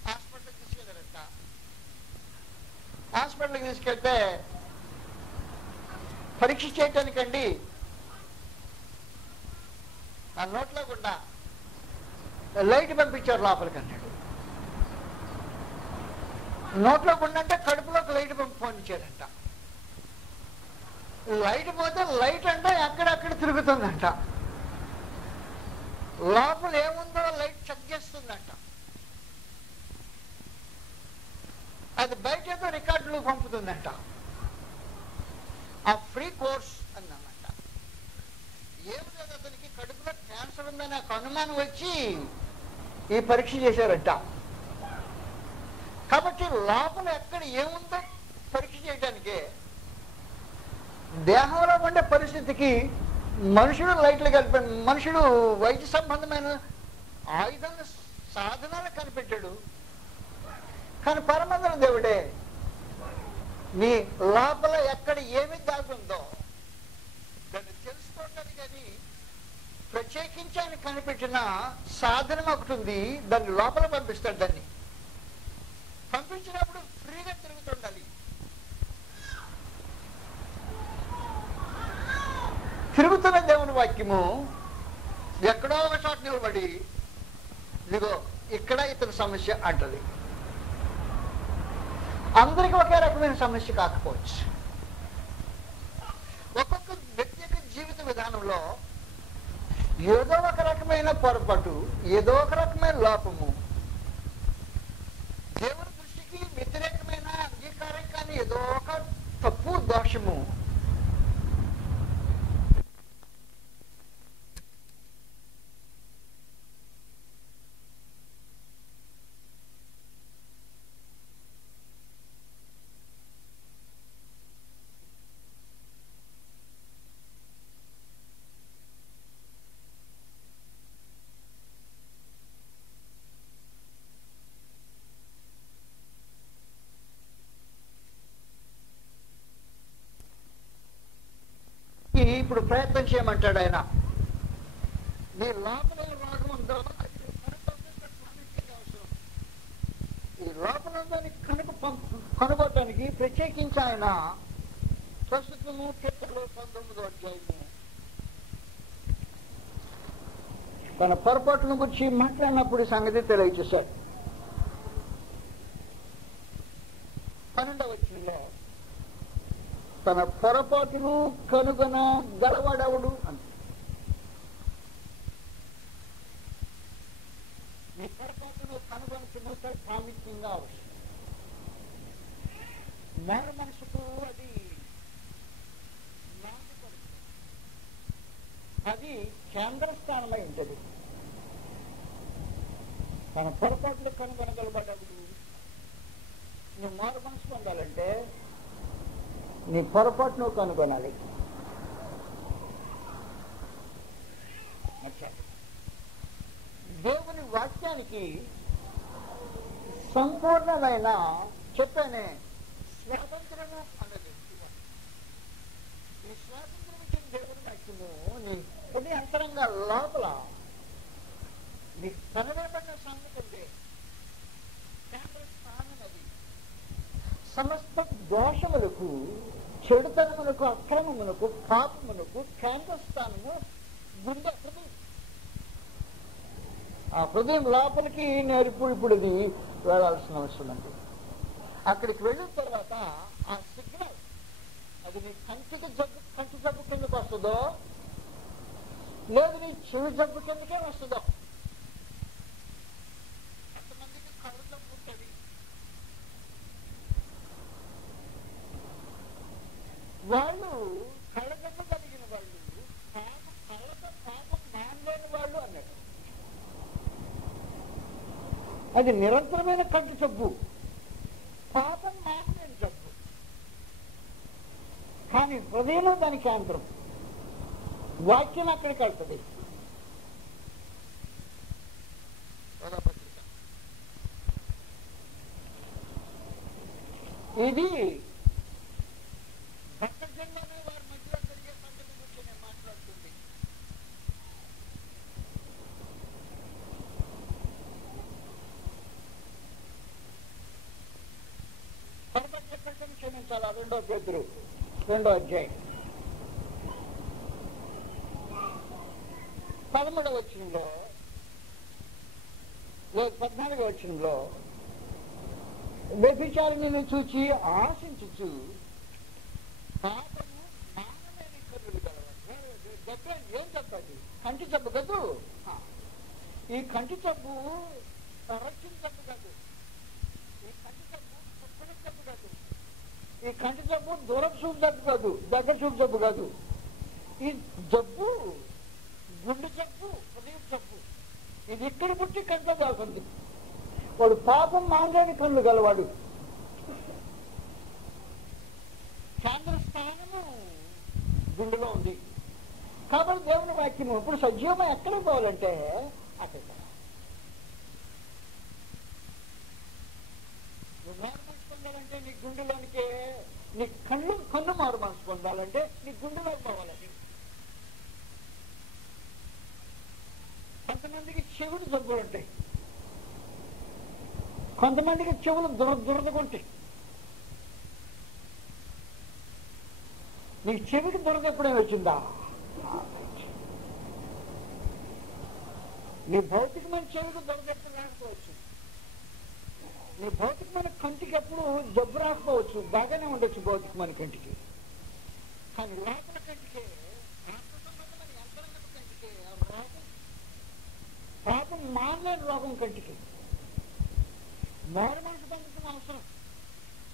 హాస్పిటల్కి తీసుకెళ్ళారంట. హాస్పిటల్కి తీసుకెళ్తే పరీక్ష చేయటానికండి ఆ నోట్లో గుండా లైట్ పంపించారు లోపలికి అన్నాడు. నోట్లో గుండా అంటే కడుపులోకి లైట్ పంపించారంట. లైట్ పోతే లైట్ అంటే అక్కడక్కడ తిరుగుతుందంట. లోపల ఏముందో లైట్ చెక్ చేస్తుందంట. అది బయట ఏదో రికార్డులు పంపుతుందంట. ఆ ఫ్రీ కోర్స్ అన్నమాట. ఏమి లేదు, అతనికి కడుపులో క్యాన్సర్ ఉందని నాకు అనుమానం వచ్చి ఈ పరీక్ష చేశారంట. కాబట్టి లోపల ఎక్కడ ఏముందో పరీక్ష చేయడానికి దేహంలో ఉండే పరిస్థితికి మనుషుడు లైట్లు కలిపి మనుషుడు వైద్య సంబంధమైన ఆయుధాలను, సాధనాలు కనిపెట్టాడు. కానీ పరమందుల దేవుడే నీ లోపల ఎక్కడ ఏమి దాగుందో దాన్ని తెలుసుకోవడానికి కానీ ప్రత్యేకించి ఆయన కనిపెట్టిన సాధనం ఒకటి ఉంది. దాన్ని లోపల పంపిస్తాడు. దాన్ని పంపించినప్పుడు ఫ్రీగా తిరుగుతుండాలి. తిరుగుతున్న దేవుని వాక్యము ఎక్కడో ఒక చోట నిలబడి ఇదిగో ఇక్కడ ఇతని సమస్య అంటది. అందరికీ ఒకే రకమైన సమస్య కాకపోవచ్చు. ఒక్కొక్క వ్యక్తిగత జీవిత విధానంలో ఏదో ఒక రకమైన పొరపాటు, ఏదో ఒక రకమైన లోపము, దేవుని దృష్టికి వ్యతిరేకమైన అంగీకారం కానీ ఏదో ఒక తప్పు దోషము ఇప్పుడు ప్రయత్నం చేయమంటాడు ఆయన. నీ లోపల రాగం ఉందో ఈ లోపల దాన్ని కనుగొనడానికి ప్రత్యేకించి ఆయన ప్రస్తుతము కీర్తనలు 19వ అధ్యాయము తన పొరపాటును గురించి మాట్లాడినప్పుడు సంగతి తెలియజేశాడు. 12వ వచనంలో తన పొరపాటును కనుగొన గలవాడవుడు అని. నీ పొరపాటును కనుగొనుకున్న ప్రాముఖ్యంగా అవసరం. మారు మనసుకు అది అది కేంద్రస్థానమై ఉంటుంది. తన పొరపాటును కనుగొనగలవాడవుడు. నువ్వు మారు మనసు పొందాలంటే నీ పొరపాటును కనుగొనాలి. దేవుని వాక్యానికి సంపూర్ణమైన చెప్పానే స్వాతంత్రము అన్నది. ఈ స్వాతంత్రం ఇచ్చిన దేవుని వాక్యము నీ అంతరంగా లోపల నీ కనబడిన సంగతి ఉంది. సమస్త దోషములకు, చెడుతనములకు, అక్రమములకు, పాపములకు కేంద్రస్థానము గుండె హృదయం. ఆ హృదయం లోపలికి నేను ఇప్పుడు ఇది వెళ్ళాల్సిన అవసరం ఉంది. అక్కడికి వెళ్ళిన తర్వాత ఆ సిగ్నల్ అది నీ కంటి జబ్బు కిందకు వస్తుందో లేదు నీ చెవి జబ్బు కిందకే వస్తుందో. కొంతమందికి కళ్ళు జబ్బు ఉంటుంది. వాళ్ళు కళ్ళజబ్బు కలిగిన వాళ్ళు, కళ్ళతో పాపం మానలేని వాళ్ళు అన్నట్టు. అది నిరంతరమైన కంటి జబ్బు, పాపం మానలేని జబ్బు. కానీ హృదయంలో దాని కేంద్రం వాక్యం అక్కడికి వెళ్తుంది. ఇది భక్తజన్మనే వారి మధ్యలో జరిగే సంగతి గురించి నేను మాట్లాడుతుంది. పరపతి ఎక్కడికని క్షమించాలా? 2వ పేతురు 2వ అధ్యాయం 13వ వచనంలో 14వ వచనంలో వ్యభిచారిణిని చూచి ఆశించుచు పాపము మానలేని కన్నులు గలవాడు. జబ్బు ఏం చెప్పండి? కంటి జబ్బు కదూ. ఈ కంటి జబ్బు రక్షణ జబ్బు కాదు. ఈ కంటి జబ్బు సుఖం జబ్బు కాదు. ఈ కంటి జబ్బు దూరపు చూపు జబ్బు కాదు, దగ్గర చూపు జబ్బు కాదు. ఈ జబ్బు గుండె జబ్బు, హృదయం జబ్బు. ఇది ఇక్కడ పుట్టి కంట్లో దాకుంది. వాడు పాపం మానలేని కన్నులు గలవాడు. కేంద్ర స్థానము గుండెలో ఉంది. కాబట్టి దేవుని వాక్యము ఇప్పుడు సజీవమై ఎక్కడికి పోవాలంటే అక్కడ నువ్వు మారు మనసు పొందాలంటే నీ గుండెలోనికి, నీ కన్ను మారు మనసు పొందాలంటే నీ గుండెలోకి పోవాలండి. కొంతమందికి చెవులు జబ్బులు ఉంటాయి, కొంతమందికి చెవులు దురదగుంటాయి. నీకు చెవికి దురద ఎప్పుడైనా వచ్చిందా? నీ భౌతికమైన చెవికి దురద ఎప్పుడు రాకపోవచ్చు, నీ భౌతికమైన కంటికి ఎప్పుడు జబ్బు రాకపోవచ్చు, బాగానే ఉండొచ్చు భౌతికమైన కంటికి. కానీ లోపల కంటికి, ఆత్మ సంబంధమైన యంత్రాంగ కంటికి రోగం, పాపం మానలేని రోగం కంటికి. మారు మనసు పొందడం అవసరం.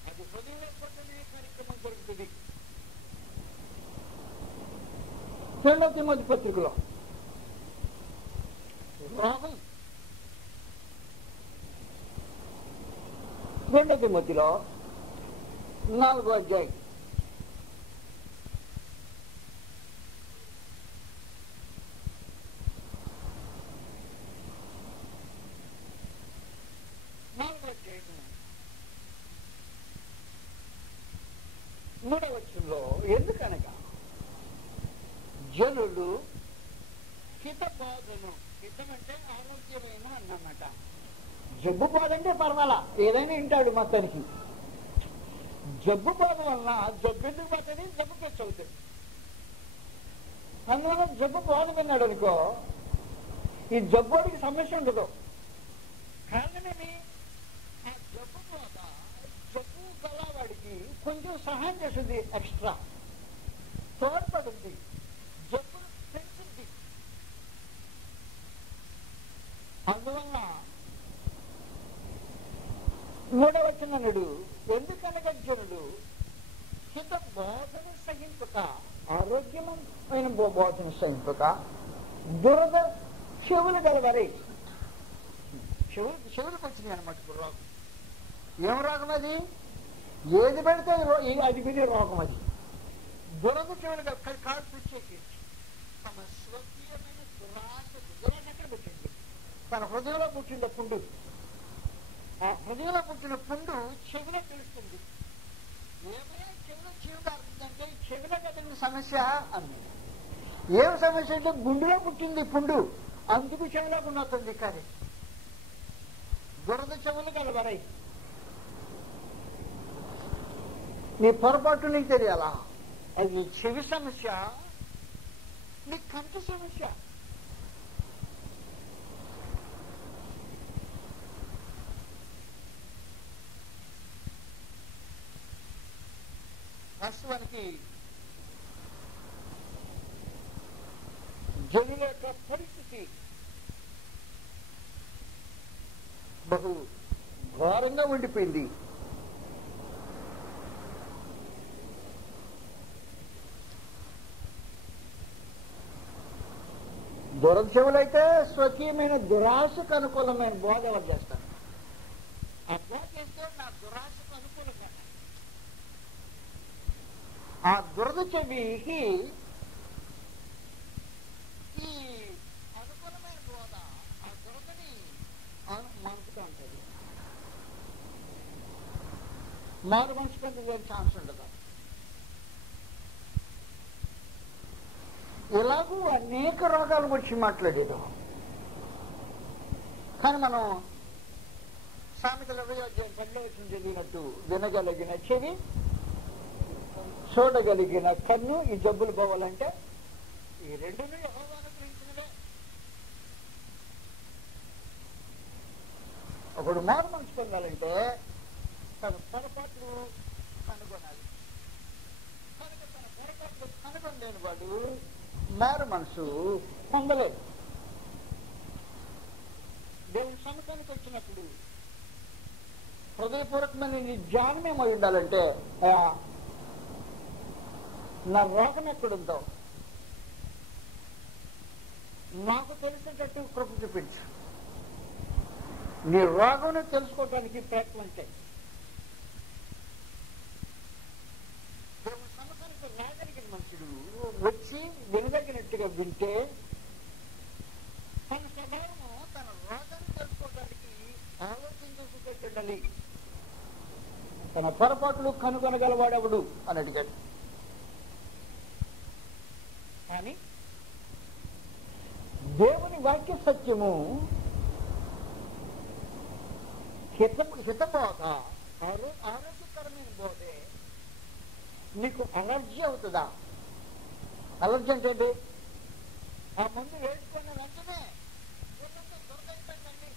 అది హృదయంలో పట్టనే కార్యక్రమం జరుగుతుంది. 2వ తిమోతి పత్రికలో రోగం, 2వ తిమోతిలో 4వ అధ్యాయం 3వ వచనంలో, ఎందుకనగా జనులు హితబోధను, హితం అంటే ఆరోగ్యమైన అన్నమాట. జబ్బు బాధంటే పర్వాలా, ఏదైనా వింటాడు మొత్తానికి. జబ్బు బాధ వల్ల జబ్బు ఎందుకు పోతుంది? జబ్బు ఖర్చు అవుతుంది. అందువల్ల జబ్బు బాధ విన్నాడు అనుకో, ఈ జబ్బుడికి సమస్య ఉండదు. కారణమేమి? ఆ జబ్బు బాధ జబ్బు గలవాడికి కొంచెం సహాయం చేస్తుంది, ఎక్స్ట్రా తోడ్పడుతుంది, జబ్బు పెంచుద్ది. అందువల్ల 3వ వచనముడు, ఎందుకనగా జనులు హిత బోధన సహింపక, ఆరోగ్యమైన బోధన సహింపక దురద చెవులు గలవారే. చెవులకు వచ్చినాయి అన్నమాట రోగం. ఏం రోగం అది? ఏది పెడితే అది వినే రోగం. అది దురద చెవులు కాదు పిచ్చేకి. తమ స్వకీయమైన దురాశ ఎక్కడ పుట్టింది? తన హృదయంలో పుట్టింది పుండు. ఆ హృదయంలో పుట్టిన పుండు చెవిలో తెలుస్తుంది. ఏమైనా చెవిలో చెవి కారుతుందంటే చెవిలో కదిలిన సమస్య అంది. ఏం సమస్య అంటే గుండెలో పుట్టింది పుండు, అందుకు చెవిలో ఉన్నతుంది. కానీ దురద చెవులు కలవరాయి. నీ పొరపాటు నీకు తెలియాలా? అది చెవి సమస్య, నీ కంటి సమస్య. వాస్తవానికి జనుల యొక్క పరిస్థితి బహు ఘోరంగా ఉండిపోయింది. దురదశవులైతే స్వకీయమైన దురాశకు అనుకూలమైన బోధ ఎవరు చేస్తారు? ఆ బోధ చేస్తే నా దురాశకు అనుకూలంగా, ఆ దురద చెవికి ఈ అనుకూలమైన బోధ ఆ దురదని మనసుగా ఉంటుంది. మారు మనసు కంటే ఛాన్స్ ఉండదు. ఇలాగూ అనేక రోగాల గురించి మాట్లాడేది. కానీ మనం సామెతల 20వ అధ్యాయం 10వ వచనం చదివినట్టు, వినగలిగిన చెవి, చూడగలిగిన కన్ను, ఈ జబ్బులు పోవాలంటే ఈ రెండును యెహోవా అనుగ్రహించినవే. ఒకడు మారు మనసు పొందాలంటే తన పొరపాట్లు కనుగొనాలి. కనుక తన పొరపాట్లు కనుగొనలేని వాడు మారు మనసు పొందలేదు. దేవుని సముఖానికి వచ్చినప్పుడు హృదయపూర్వకమైన నీ ధ్యానం ఏమై ఉండాలంటే, నా రోగం ఎక్కడుందో నాకు తెలిసేటట్టు కృప చూపించు. నీ రోగం తెలుసుకోవడానికి ప్రయత్నం చేయి. దేవుని సముఖానికి రాగలిగిన మనుషుడు వచ్చి వినదగినట్టుగా వింటే తన స్వభావము తన రోగాన్ని తెలుసుకోవడానికి ఆలోచన చూసుకుంటుండాలి. తన పొరపాట్లు కనుగొనగలవాడెవడు అని అడిగాడు. కానీ దేవుని వాక్య సత్యము హితబోధ, ఆరోగ్యకరమైన బోధే నీకు అలర్జీ అవుతుందా? అలర్జీ అంటే ఆ మందు వేసుకున్న వెంటనే దొరకైపోయిందండి,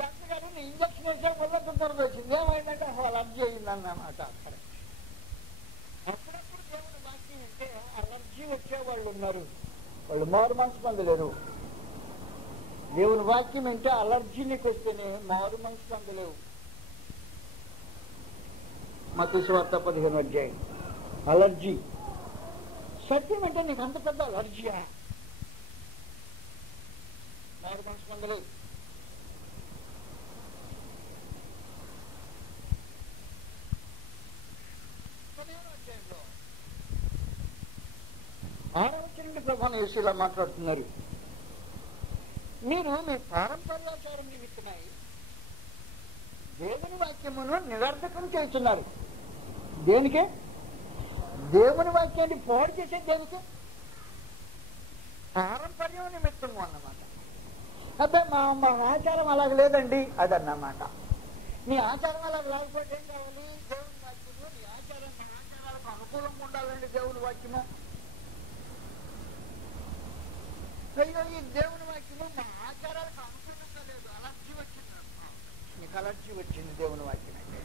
డాక్టర్ గారు ఇంజక్షన్ వేసే వల్ల దొరక వచ్చింది, ఏమైందంటే అలర్జీ అయిందన్నమాట. అప్పుడప్పుడు దేవుని వాక్యం అంటే అలర్జీ వచ్చేవాళ్ళు ఉన్నారు, వాళ్ళు మారు మనసు పొందలేరు. దేవుని వాక్యం అంటే అలర్జీ నీకు వస్తేనే మారు మనసు పొందలేవు. మత్తయి సువార్త 15వ అధ్యాయం. అలర్జీ. సత్యం అంటే నీకు అంత పెద్ద అలర్జీయా? మారు మనసు పొందలేవు. అధ్యాయంలో 6వ వచనం ప్రభువుని యేసు ఇలా మాట్లాడుతున్నారు. మీరు మీ పారంపర్యాచారం నిమిత్తమై దేవుని వాక్యమును నిరర్ధకం చేస్తున్నారు. దేనికే? దేవుని వాక్యాన్ని పాడు చేసేది దేనికి? పారంపర్యం నిమిత్తము అన్నమాట. అబ్బాయి మా ఆచారం అలాగ లేదండి అదన్నమాట. నీ ఆచారం అలాగ లేకపోతే ఏం కావాలి? దేవుని వాక్యము నీ ఆచారం, మన ఆచారాలకు అనుకూలంగా ఉండాలండి దేవుని వాక్యము. అయ్యో ఈ దేవుని వాక్యము మా ఆచారాలకు అనుకూలంగా లేదు, అలర్జీ వచ్చింది. నీకు అలర్జీ వచ్చింది దేవుని వాక్యం అంటే.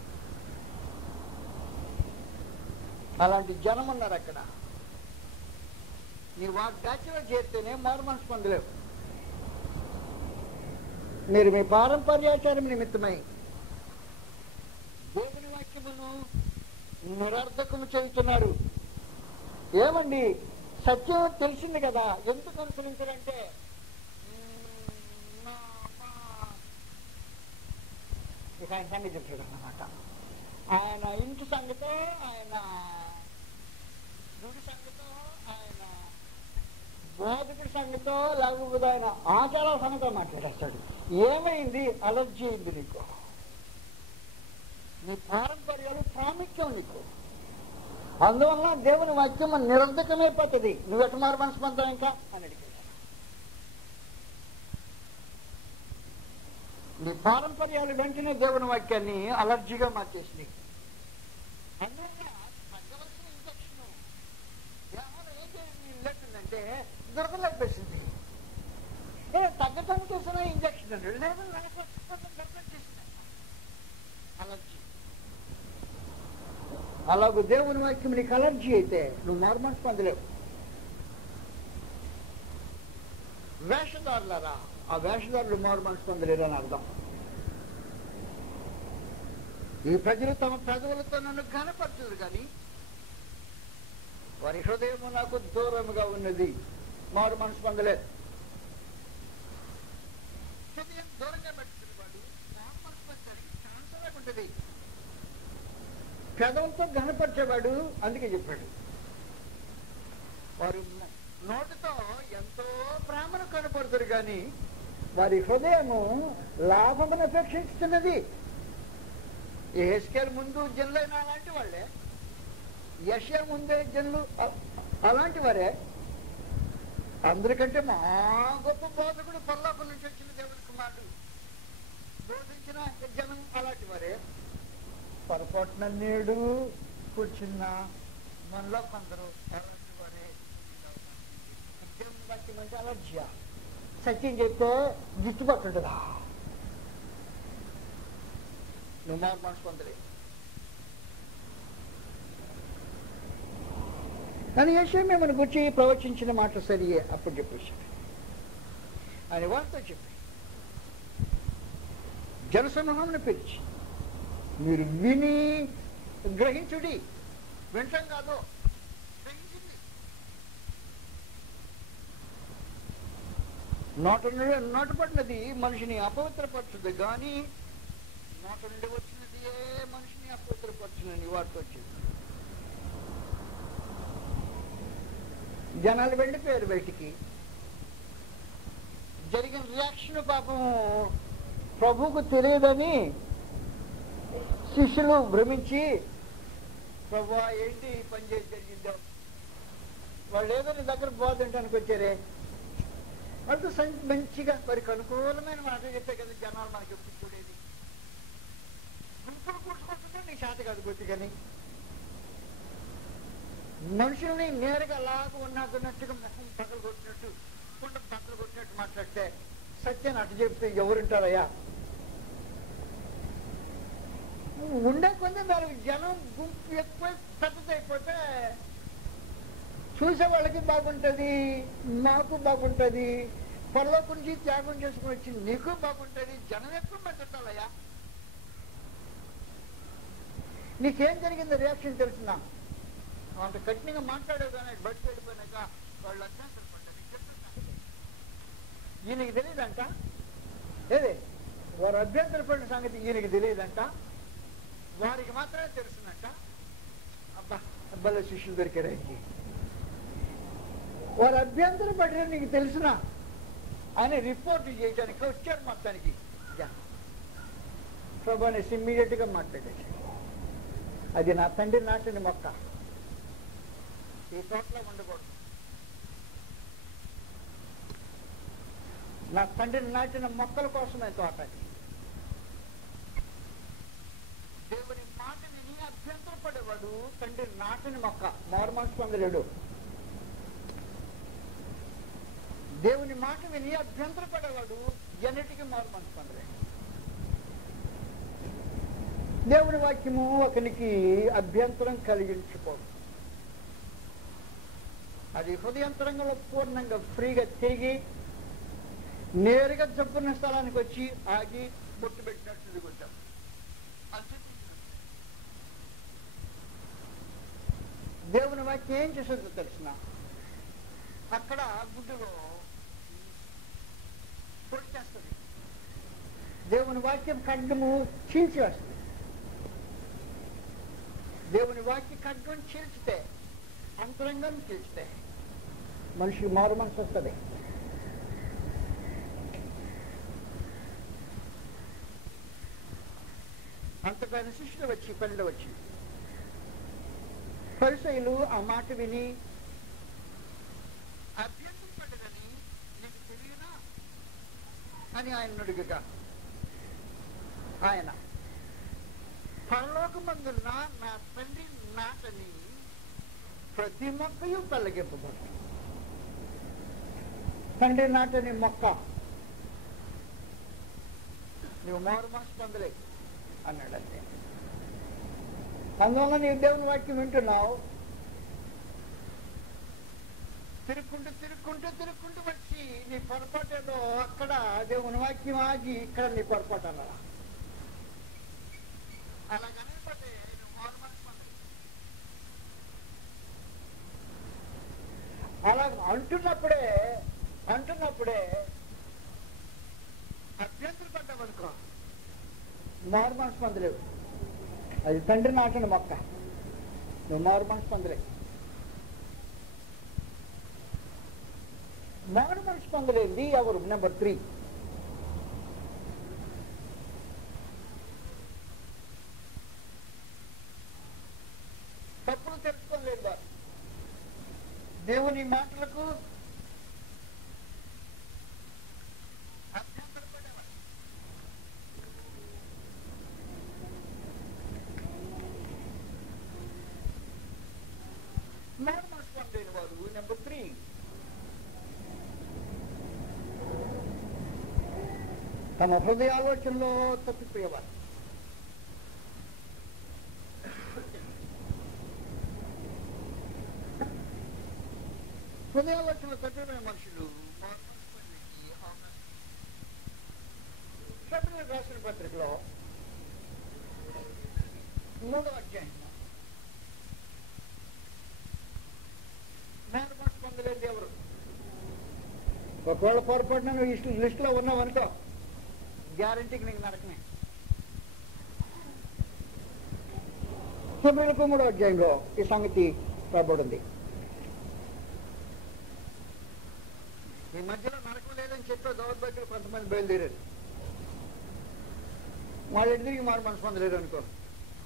అలాంటి జనం ఉన్నారు అక్కడ. నీ వాగ్దాచ్యంలో చేరితేనే మారు మనసు పొందలేవు. మీరు మీ పారంపర్యాచారం నిమిత్తమై దేవుని వాక్యమును నిరర్ధకము చేస్తున్నారు. ఏమండి సత్యం తెలిసింది కదా, ఎందుకు అనుసరించారంటే ఇక ఆయన సంగతి చెప్తాడు అన్నమాట. ఆయన ఇంటి సంగతో, ఆయన గుడి సంగతో, ఆయన బోధకుడి సంగతో, లేకపోతే ఆయన ఆచారాల సంగతో మాట్లాడేస్తాడు. ఏమైంది? అలర్జీ అయింది నీకు. నీ పారంపర్యాలు ప్రాముఖ్యం నీకు. అందువల్ల దేవుని వాక్యం నిరర్ధకమైపోతుంది. నువ్వు ఎటు మారు మనసు పొందావు ఇంకా అని అడిగాడు. నీ పారంపర్యాలు వెంటనే దేవుని వాక్యాన్ని అలర్జీగా మార్చేసింది. అందువల్ల తగ్గవలసిన ఇంజక్షన్ దేహంలో ఏం లేకుందంటే దొరకలేకపోయింది. తగ్గటానికి చేసిన ఇంజక్షన్ అండి లేదు, అలర్జీ. అలాగూ దేవుని వాక్యం నీకు అలర్జీ అయితే నువ్వు మారు మనసు పొందలేవు. వేషధారులారా, ఆ వేషధారులు మారు మనసు పొందలేరు అని అర్థం. ఈ ప్రజలు తమ పెదవులతో నన్ను ఘనపరచరు కానీ వారి హృదయము నాకు దూరముగా ఉన్నది. మారు మనసు పొందలేదు. హృదయం దూరంగా పెట్టుకుని వాడు మారు మనసు పొందడానికి శాంతంగా ఉంటుంది. పెదవులతో ఘనపరిచేవాడు అందుకే చెప్పాడు. వారు నోటితో ఎంతో ప్రేమను కనపడతారు కానీ వారి హృదయము లాభమును అపేక్షిస్తున్నది. యెహెజ్కేలు ముందు జనులైన అలాంటి వాళ్ళే, యెషయా ముందే జనులు అలాంటి వారే. అందరికంటే మా గొప్ప బోధకుడు పరలోకం నుంచి వచ్చిన దేవుని కుమారుడు బోధించిన జనం అలాంటి వారే. పొరపాటున నేడు కూర్చున్న మనలో కొందరు అలాంటి వారే. దేవుని వాక్యం అంటే అలర్జీయా? సత్యం చెప్తే గిట్టుబట్టుంటుందా? నువ్వు మారు మనసు పొందలే. కానీ యెషయా మిమ్మల్ని గురించి ప్రవచించిన మాట సరియే అప్పుడు చెప్పేశాడు. ఆయన వారితో చెప్పి జనసమూహాన్ని పిలిచి మీరు విని గ్రహించుడి. వింటాం కాదు, గ్రహించింది. నోట పడినది మనిషిని అపవిత్రపరచుది కానీ నోట నుండి వచ్చినది ఏ మనిషిని అపవిత్రపరచునని వాటితో వచ్చింది. జనాలు వెళ్ళిపోయారు బయటికి. జరిగిన రియాక్షన్ పాపం ప్రభువుకు తెలియదని శిష్యులు భ్రమించి, ప్రభువా ఏంటి ఈ పని చేసి జరిగిందో, వాళ్ళు ఏదో నీ దగ్గర బోధ తింటానికి వచ్చారే, వాళ్ళతో మంచిగా వారికి అనుకూలమైన మాట చెప్తే కదా జనాలు మనకి ఎప్పుడు చూడేది. గుంపులు కూర్చుకుంటుంటే నీ శాత కాదు గుర్తు, కానీ మనుషుల్ని నేరుగా అలాగ ఉన్నట్టుగా మొహం పక్కలు కొట్టినట్టు, కుండ పక్కలు కొట్టినట్టు మాట్లాడితే సత్యాన్ని అటు చెప్తే ఎవరుంటారయ్యా? ఉండే కొంచెం దానికి జనం గుంపు ఎక్కువ పెద్దదైపోతే చూసే వాళ్ళకి బాగుంటుంది, నాకు బాగుంటుంది, పరలోకం నుంచి త్యాగం చేసుకుని వచ్చి నీకు బాగుంటుంది, జనం ఎక్కువ పెద్దయ్యా. నీకేం జరిగింది రియాక్షన్ తెలిసిందా? అంత కఠినంగా మాట్లాడేది కానీ బయటకు వెళ్ళిపోయినాక వాళ్ళు అభ్యంతరం పడ్డారు. ఈయనకి తెలియదంట, ఏదే వారు అభ్యంతర పడిన సంగతి ఈయనకి తెలియదంట, వారికి మాత్రమే తెలుస్తుందంట. అబ్బా అబ్బాయిల శిష్యులు దొరికారానికి, వారు అభ్యంతరం పడిన నీకు తెలుసునా అని రిపోర్ట్ చేయడానికి వచ్చాడు మొత్తానికి. ప్రభు అనేసి ఇమ్మీడియట్ గా మాట్లాడాడు, అది నా తండ్రి నాటిన మొక్క, ఈ తోటలో ఉండకూడదు. నా తండ్రిని నాటిన మొక్కల కోసమే తోట. దేవుని మాట విని అభ్యంతర పడేవాడు తండ్రి నాటిన మొక్క, మారుమనసు పొందలేడు. దేవుని మాట విని అభ్యంతర పడేవాడు ఎన్నిటికీ మారుమనసు పొందలేడు. దేవుని వాక్యము ఒకనికి అభ్యంతరం కలిగించుకోదు. అది హృదయంతరంగంలో పూర్ణంగా ఫ్రీగా తిరిగి నేరుగా చెప్పున్న స్థలానికి వచ్చి ఆగి బొట్టు పెట్టినట్టు దిగుతాం. దేవుని వాక్యం ఏం చేసేదో తెలిసిన, అక్కడ గుడ్డులో పొడి చేస్తుంది. దేవుని వాక్యం ఖడ్గము చీల్చి వేస్తుంది. దేవుని వాక్య ఖడ్గం చీల్చితే, అంతరంగం చీల్చితే మనిషి మారు మనసు వస్తుంది. అంతగాని శిష్యులు వచ్చి పనిలో వచ్చి పరిసయ్యులు ఆ మాట విని అభ్యంతరం పడ్డదని నీకు తెలియనా అని ఆయన అడుగుగా, ఆయన పరలోకమందున్న నా తండ్రి నాటని ప్రతి మొక్కయు పెళ్ళగింపబడుతుంది. తండ్రి నాటని మొక్క నువ్వు మారు మనసు పొందలే అన్నాడంటే, అందువల్ల నీవు దేవుని వాక్యం వింటున్నావు, తిరుక్కుంటూ వచ్చి నీ పొరపాటు ఏదో అక్కడ దేవుని వాక్యం ఆగి ఇక్కడ నీ పొరపాటు అన్నారా? అలాగనే నువ్వు మారు మనసు పొందలే. అలా అంటున్నప్పుడే అభ్యంతరం పడ్డామనుకో మారు మనసు పొందలేవు. అది తండ్రి నాటిన మొక్క, నువ్వు మారు మనసు పొందలేవు. మారు మనసు పొందలేంది ఎవరు? నెంబర్ 3, తప్పులు తెలుసుకోలేదు వారు. దేవుని మాటలకు మారు మనసు పొందేని వారు నెంబర్ 3. తమ హృదయ ఆలోచనలో తప్పిపోయేవారు. హృదయాలోచనలో తప్పిపోయిన మనుషులు ఫిబ్రవరి రాసిన పత్రికలో 3వ అధ్యాయం మారు మనసు పొందలేదు ఎవరు? ఒకవేళ పొరపాటున నువ్వు లిస్ట్ లో ఉన్నావు అనుకో, గ్యారంటీకి నీకు నరకమే. ఫిబ్రవరి 3వ అధ్యాయంలో ఈ సంగతి రాబడింది. ఈ మధ్యలో నరకం లేదని చెప్పే దౌర్భాగ్యులు కొంతమంది బయలుదేరారు. వాళ్ళు తిరిగి మారు మనసు పొందలేరు అనుకో,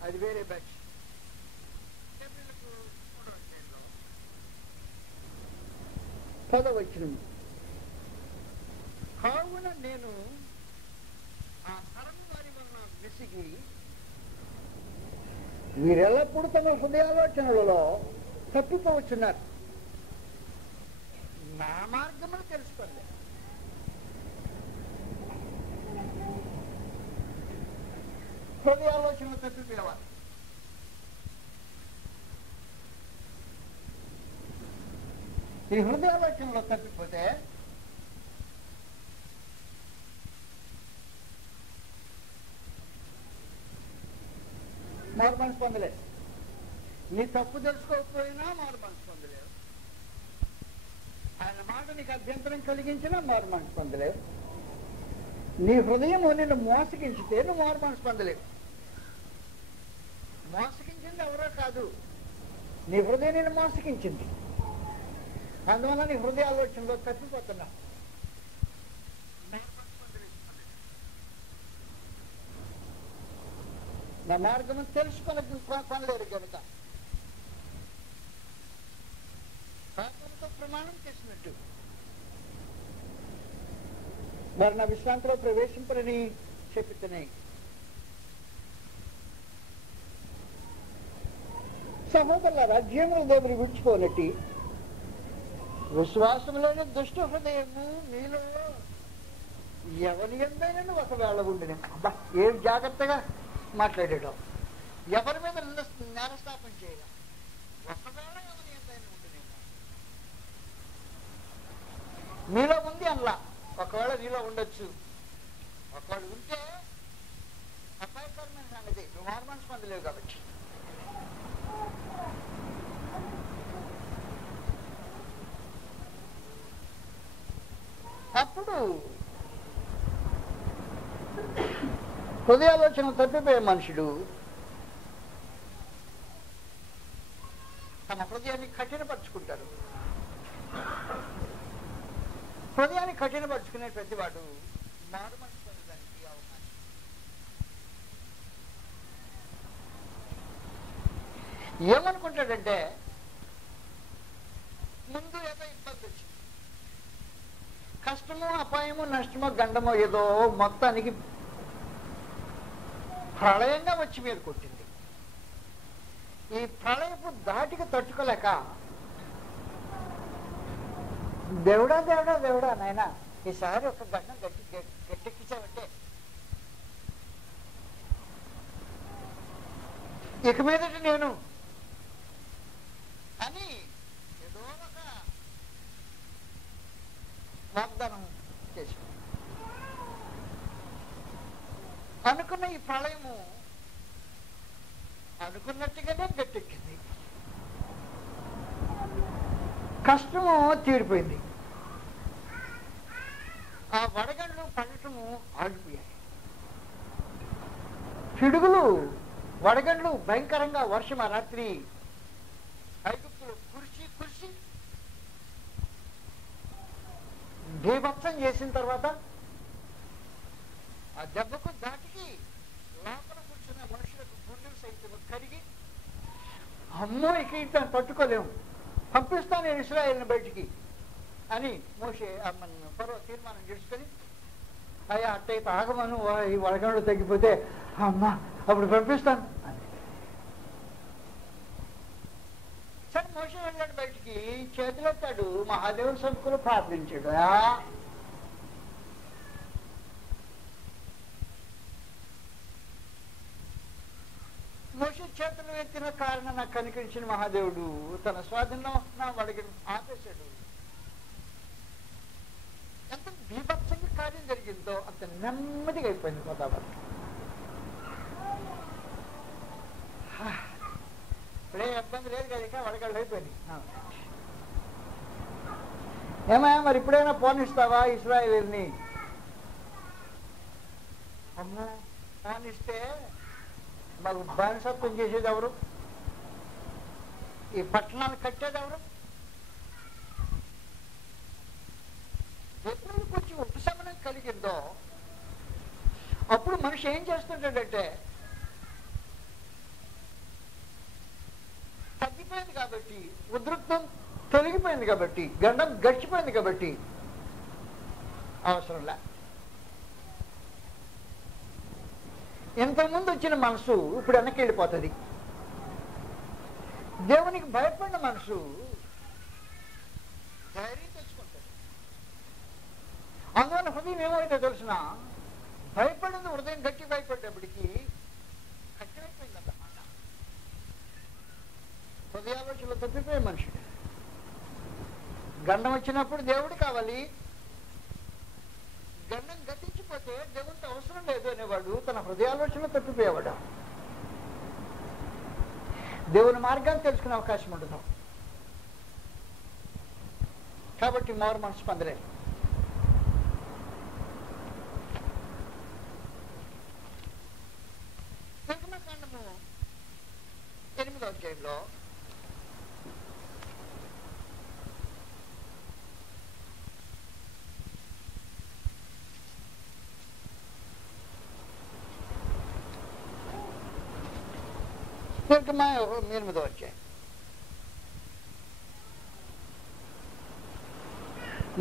అది వేరే బ్యాచ్. హెబ్రీయులకు 3వ అధ్యాయంలో 10వ వచనం, కావున నేను ఆ తరం వారి వలన విసిగి వీరెల్లప్పుడు తమ హృదయాలోచనలలో తప్పిపోవచ్చున్నారు, నా మార్గమును తెలుసుకోలే. హృదయాలోచనలు తప్పిపోయేవారు. ఈ హృదయాలోచనలో తప్పిపోతే మారు మనసు పొందలేదు. నీ తప్పు తెలుసుకోకపోయినా మారు మనసు పొందలేవు. ఆయన మాట నీకు అభ్యంతరం కలిగించినా మారు మనసు పొందలేవు. నీ హృదయం నిన్ను మోసగించితే నువ్వు మారు మనసు పొందలేవు. మోసగించింది ఎవరో కాదు, నీ హృదయం నిన్ను మోసగించింది. అందువల్ల నీ హృదయ ఆలోచనలో తప్పిపోతున్నావు. నా మార్గము తెలుసుకొనలేరు కనుక పాపంతో ప్రమాణం చేసినట్టు మరి నా విశ్రాంతిలో ప్రవేశింపరని చెప్పుతున్నాయి. సహోదరులారా, జీవన దేవుని విడిచిపోనట్టి విశ్వాసంలోని దుష్ట హృదయము మీలో ఎవరి ఎందైనా ఒకవేళ ఉండిన. అబ్బా, ఏం జాగ్రత్తగా మాట్లాడేటం. ఎవరి మీద నేరస్థాపన చేయడం. ఒకవేళ ఎవరి ఎందైనా ఉండినేమో మీలో ఉంది అలా. ఒకవేళ నీలో ఉండొచ్చు. ఒకవేళ ఉంటే అపాయకరమైన సంగతి. నువ్వు హార్మోన్స్ పొందలేవు కాబట్టి. అప్పుడు హృదయాలోచన తప్పిపోయే మనుషుడు తమ హృదయాన్ని కఠినపరుచుకుంటారు. హృదయాన్ని కఠినపరుచుకునే ప్రతివాడు మారు మనసు పొందడానికి అవకాశం. ఏమనుకుంటాడంటే ముందు ఏదో ఇబ్బంది వచ్చింది, కష్టమో అపాయమో నష్టమో గండమో ఏదో మొత్తానికి ప్రళయంగా వచ్చి మీద కొట్టింది. ఈ ప్రళయపు దాటికి తట్టుకోలేక దేవుడా దేవుడా దేవుడా నాయనా ఈసారి ఒక గండం గట్టెక్కించావంటే ఇక మీదట నేను అని ఏదో ఒక వాగ్దానం చేశాను. అనుకున్న ఈ ప్రళయము అనుకున్నట్టుగానే గట్టెక్కింది. కష్టము తీరిపోయింది. ఆ వడగండ్లు పడటము ఆగిపోయాయి. పిడుగులు వడగండ్లు భయంకరంగా వర్షం ఆ రాత్రి ఐగుప్తులు కురిసి బీభత్సం చేసిన తర్వాత ఆ దెబ్బకు దాటికి లోపల కూర్చున్న మనుషులకు గుండెలు సైతం కరిగి అమ్మో ఇక ఇంత తట్టుకోలేము, పంపిస్తాను నేను ఇశ్రాయేలుని బయటికి అని మోషే ఫరో తీర్మానం చేసుకొని, అయ్యా అట్టయితే ఆగమను, ఈ వడగండ్లు తగ్గిపోతే అమ్మా అప్పుడు పంపిస్తాను అని. సరే మోషే వెళ్ళాడు బయటికి, చేతులెత్తాడు, మహాదేవుని సముఖంలో ప్రార్థించాడు. మోషే చేతులు ఎత్తిన కారణం నాకు కనికరించిన మహాదేవుడు తన స్వాధీనంలో నా వడగండ్లు ఆపేశాడు. ఎంత బీభత్సంగా కార్యం జరిగిందో అంత నెమ్మదిగా అయిపోయింది గోదావరి. ఇప్పుడే ఇబ్బంది లేదు కదా, ఇక వడగళ్ళు అయిపోయినాయి. ఏమయ్యా మరి ఇప్పుడైనా పోనిస్తావా ఇశ్రాయేలుని? అమ్మో పోనిస్తే మాకు బానిసత్వం చేసేది ఎవరు? ఈ పట్టణాలు కట్టేది ఎవరు? ఎప్పుడు కొంచెం ఉపశమనం కలిగిందో అప్పుడు మనిషి ఏం చేస్తుంటాడంటే అయిపోయింది కాబట్టి, ఉద్రిక్తం తొలగిపోయింది కాబట్టి, గండం గడిచిపోయింది కాబట్టి అవసరంలే. ఇంతకుముందు వచ్చిన మనసు ఇప్పుడు వెనక్కి వెళ్ళిపోతుంది. దేవునికి భయపడిన మనసు ధైర్యం తెచ్చుకుంటుంది. అందువల్ల హృదయం ఏమైతే తెలిసిన భయపడింది, హృదయం గట్టి భయపడేటప్పటికి కట్టివైపోయిందన్నమాట. హృదయాలోచనలో తప్పిపోయే మనిషి. గండం వచ్చినప్పుడు దేవుడు కావాలి, గండం గతించిపోతే దేవుడితో అవసరం లేదు అనేవాడు తన హృదయాలోచనలో తప్పిపోయేవాడు. దేవుని మార్గాన్ని తెలుసుకునే అవకాశం ఉండదు. కాబట్టి మారు మనసు పొందలేదు. నిర్గమకాండము 8వ అధ్యాయంలో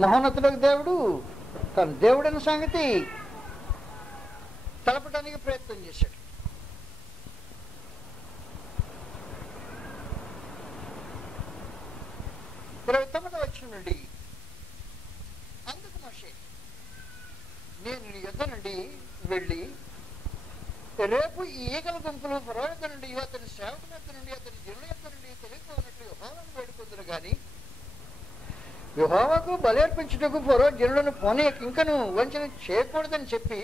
మహోన్నతులకు దేవుడు తన దేవుడైన సంగతి తెలపడానికి ప్రయత్నం చేశాడు. ఇరవై 9వ వచనం నుండి, అందుకు మోషే, నేను నీ యొద్ద నుండి వెళ్ళి రేపు ఈ ఈగల గుంపులు ఫరో యొద్ద నుండి, అతని సేవకుల యొద్ద నుండి, అతని జనుల యొద్ద నుండి తెలియకపోయినట్లు యెహోవాను వేడుకొందురు గాని యెహోవాకు బలి అర్పించుటకు ఫరో జనులను పోనీ ఇంకను వంచన చేయకూడదని చెప్పి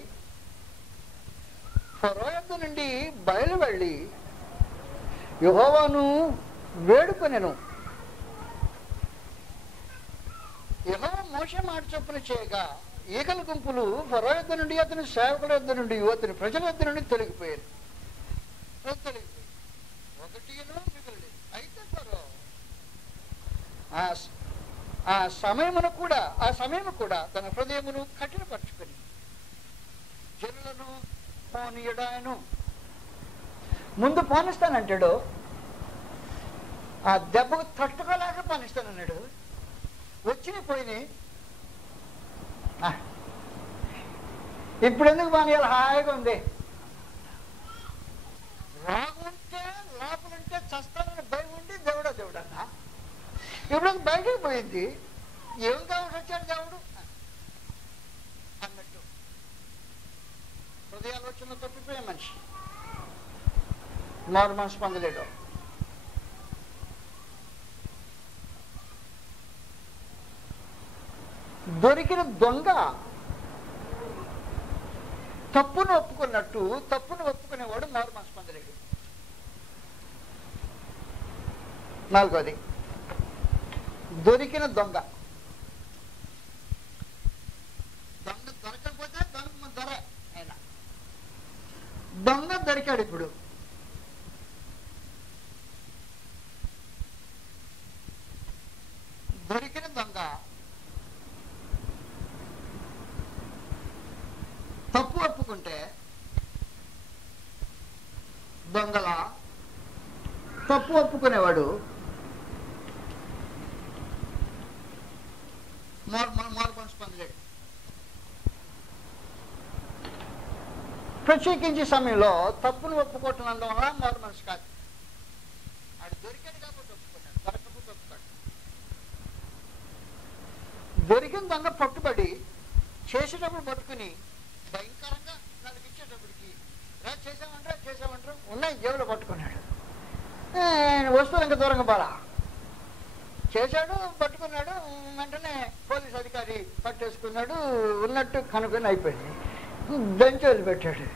ఫరో యొద్ద నుండి బయలు వెళ్ళి యెహోవాను వేడుకొనెను. యెహోవా మోషే మాట చొప్పున చేయగా ఈగల గుంపులు ఫరో యొద్ద నుండి, అతని సేవకుల యొద్ద నుండి, అతని ప్రజల యొద్ద నుండి తొలగిపోయారు. ఒకటి మిగులు. అయితే ఫరో ఆ సమయము కూడా తన హృదయమును కఠినపరుచుకొని జనులను పోనీయడాయను. ముందు పోనిస్తానంటాడు, ఆ దెబ్బకు తట్టుకోలేక పోనిస్తానన్నాడు. వచ్చినాయి పోయినాయి. ఇప్పుడు ఎందుకు పోనీయాలి, హాయిగా ఉంది. రాగుంటే లోపలుంటే చస్తానని భయం ఉండి దేవుడన్నా ఇప్పుడు బయటకు పోయింది. ఏం కావాల్సి వచ్చాడు దేవుడు అన్నట్టు హృదయాలోచన తప్పిపోయే మనిషి మారు మనసు పొందలేడు. దొరికిన దొంగ తప్పును ఒప్పుకున్నట్టు తప్పును ఒప్పుకునేవాడు మారు మనసు పొందలేడు. 4వది, దొరికిన దొంగ. దొంగ దొరకకపోతే దొర ఆయన దొంగ దొరికాడు. ఇప్పుడు దొరికిన దొంగ తప్పు ఒప్పుకుంటే దొంగల తప్పు ఒప్పుకునేవాడు మారు మనసు పొందలేడు. ప్రత్యేకించే సమయంలో తప్పును ఒప్పుకోవటం వల్ల మారు మనసు కాదు. అది దొరికాడు కాబట్టి ఒప్పుకున్నాడు, దొరకకపోతే ఒప్పుకోడు. దొరికిన దొంగ పట్టుబడి చేసేటప్పుడు పట్టుకుని భయంకరంగా నాకు ఇచ్చేటప్పటికి చేసామంటారు ఉన్నాయి జేబులో పట్టుకున్నాడు. వస్తువులు ఇంకా దూరంగా పోలా చేశాడు, పట్టుకున్నాడు. వెంటనే పోలీస్ అధికారి పట్టేసుకున్నాడు. ఉన్నట్టు కనుక్కొని అయిపోయింది. బెంచ్ వదిలిపెట్టాడు.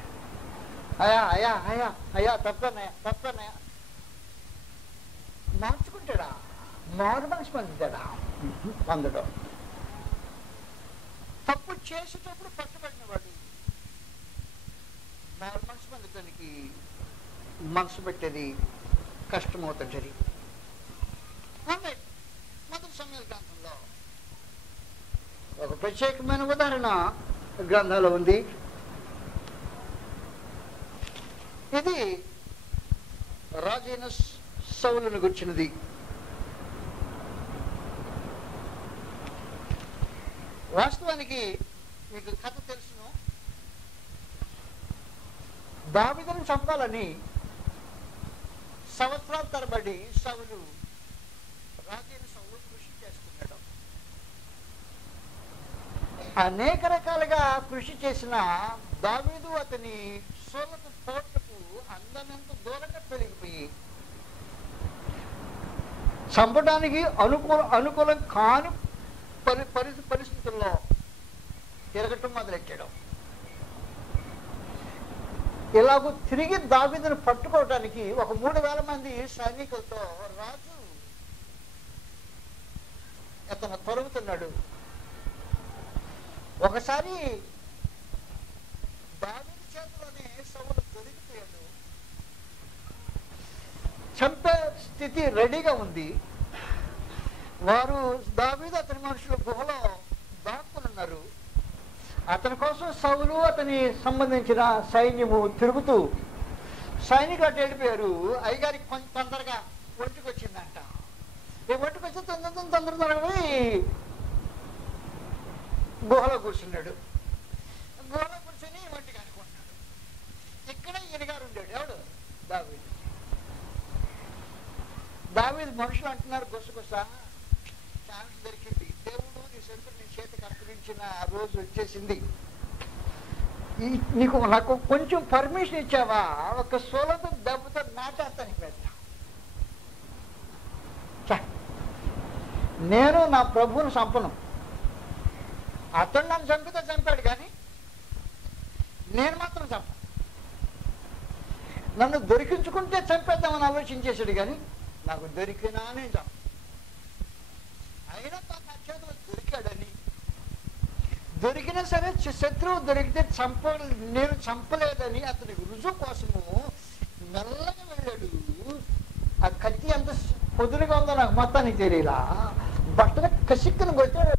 అయ్యా తప్పనయ్యా మార్చుకుంటాడా? మారు మనసు పొందుతాడా? పొందడం. తప్పు చేసేటప్పుడు పట్టుబడిన వాడు మారు మనసు పొందటానికి మనసు పెట్టేది కష్టమవుతుంది. మొదటి సమయాల గ్రంథంలో ఒక ప్రత్యేకమైన ఉదాహరణ గ్రంథంలో ఉంది. ఇది రాజైన సౌలును గుర్చినది. వాస్తవానికి మీకు కథ తెలుసును. దావీదును చంపాలని సంవత్సరాల తరబడి సౌలు రాజైన సౌలు కృషి చేస్తున్నాడు. అనేక రకాలుగా కృషి చేసిన దావీదు అతని సోలపు పోట్లకు అందనంత దూరంగా పెరిగిపోయి చంపడానికి అనుకూలం కాని పరిస్థితుల్లో తిరగటం మొదలెట్టాడు. ఇలాగూ తిరిగి దావీదును పట్టుకోవడానికి ఒక 3,000 మంది సైనికులతో రాజు అతను తరుగుతున్నాడు. ఒకసారి దావీదు చేతిలోనే సౌలు దొరికిపోయాడు. చంపే స్థితి రెడీగా ఉంది. వారు దావీదు అతని మనుషులు గుహలో దాక్కునున్నారు. అతని కోసం సౌలు అతని సంబంధించిన సైన్యము తిరుగుతూ సైనికులు అటు వెళ్ళిపోయారు. అయ్యగారికి కొంచెం తొందరగా ఒంటికి వచ్చిందంట. ఈ ఒంటికి వచ్చి తొందరగా గుహలో కూర్చున్నాడు. గుహలో కూర్చొని ఒంటికి అనుకుంటున్నాడు. ఇక్కడ ఈయనగారు ఉండాడు. ఎవడు? దావీదు. దావీదు మనుషులు అంటున్నారు, గుసగుస ఛాన్స్ దొరికింది, దేవుడు నీ శత్రువు నీ చేతికి అప్పగించిన రోజు వచ్చేసింది, నాకు కొంచెం పర్మిషన్ ఇచ్చావా, ఒక సోలతో దెబ్బతో నాటేస్తాను పెద్ద. నేను నా ప్రభువును చంపను. అతను నన్ను చంపితే చంపాడు, కానీ నేను మాత్రం చంపను. నన్ను దొరికించుకుంటే చంపేద్దామని ఆలోచించేశాడు, కానీ నాకు దొరికినా నేను చంప. అయినా తన నా చేతిలో దొరికాడని, దొరికినా సరే శత్రువు దొరికితే నేను చంపలేదని అతనికి రుజువు కోసము మెల్లగా వెళ్ళాడు. ఆ కత్తి ఎంత పొదురుగా ఉందో నాకు మొత్తానికి తెలియలా. బట్టలు కసిక్కును కొట్టాడు.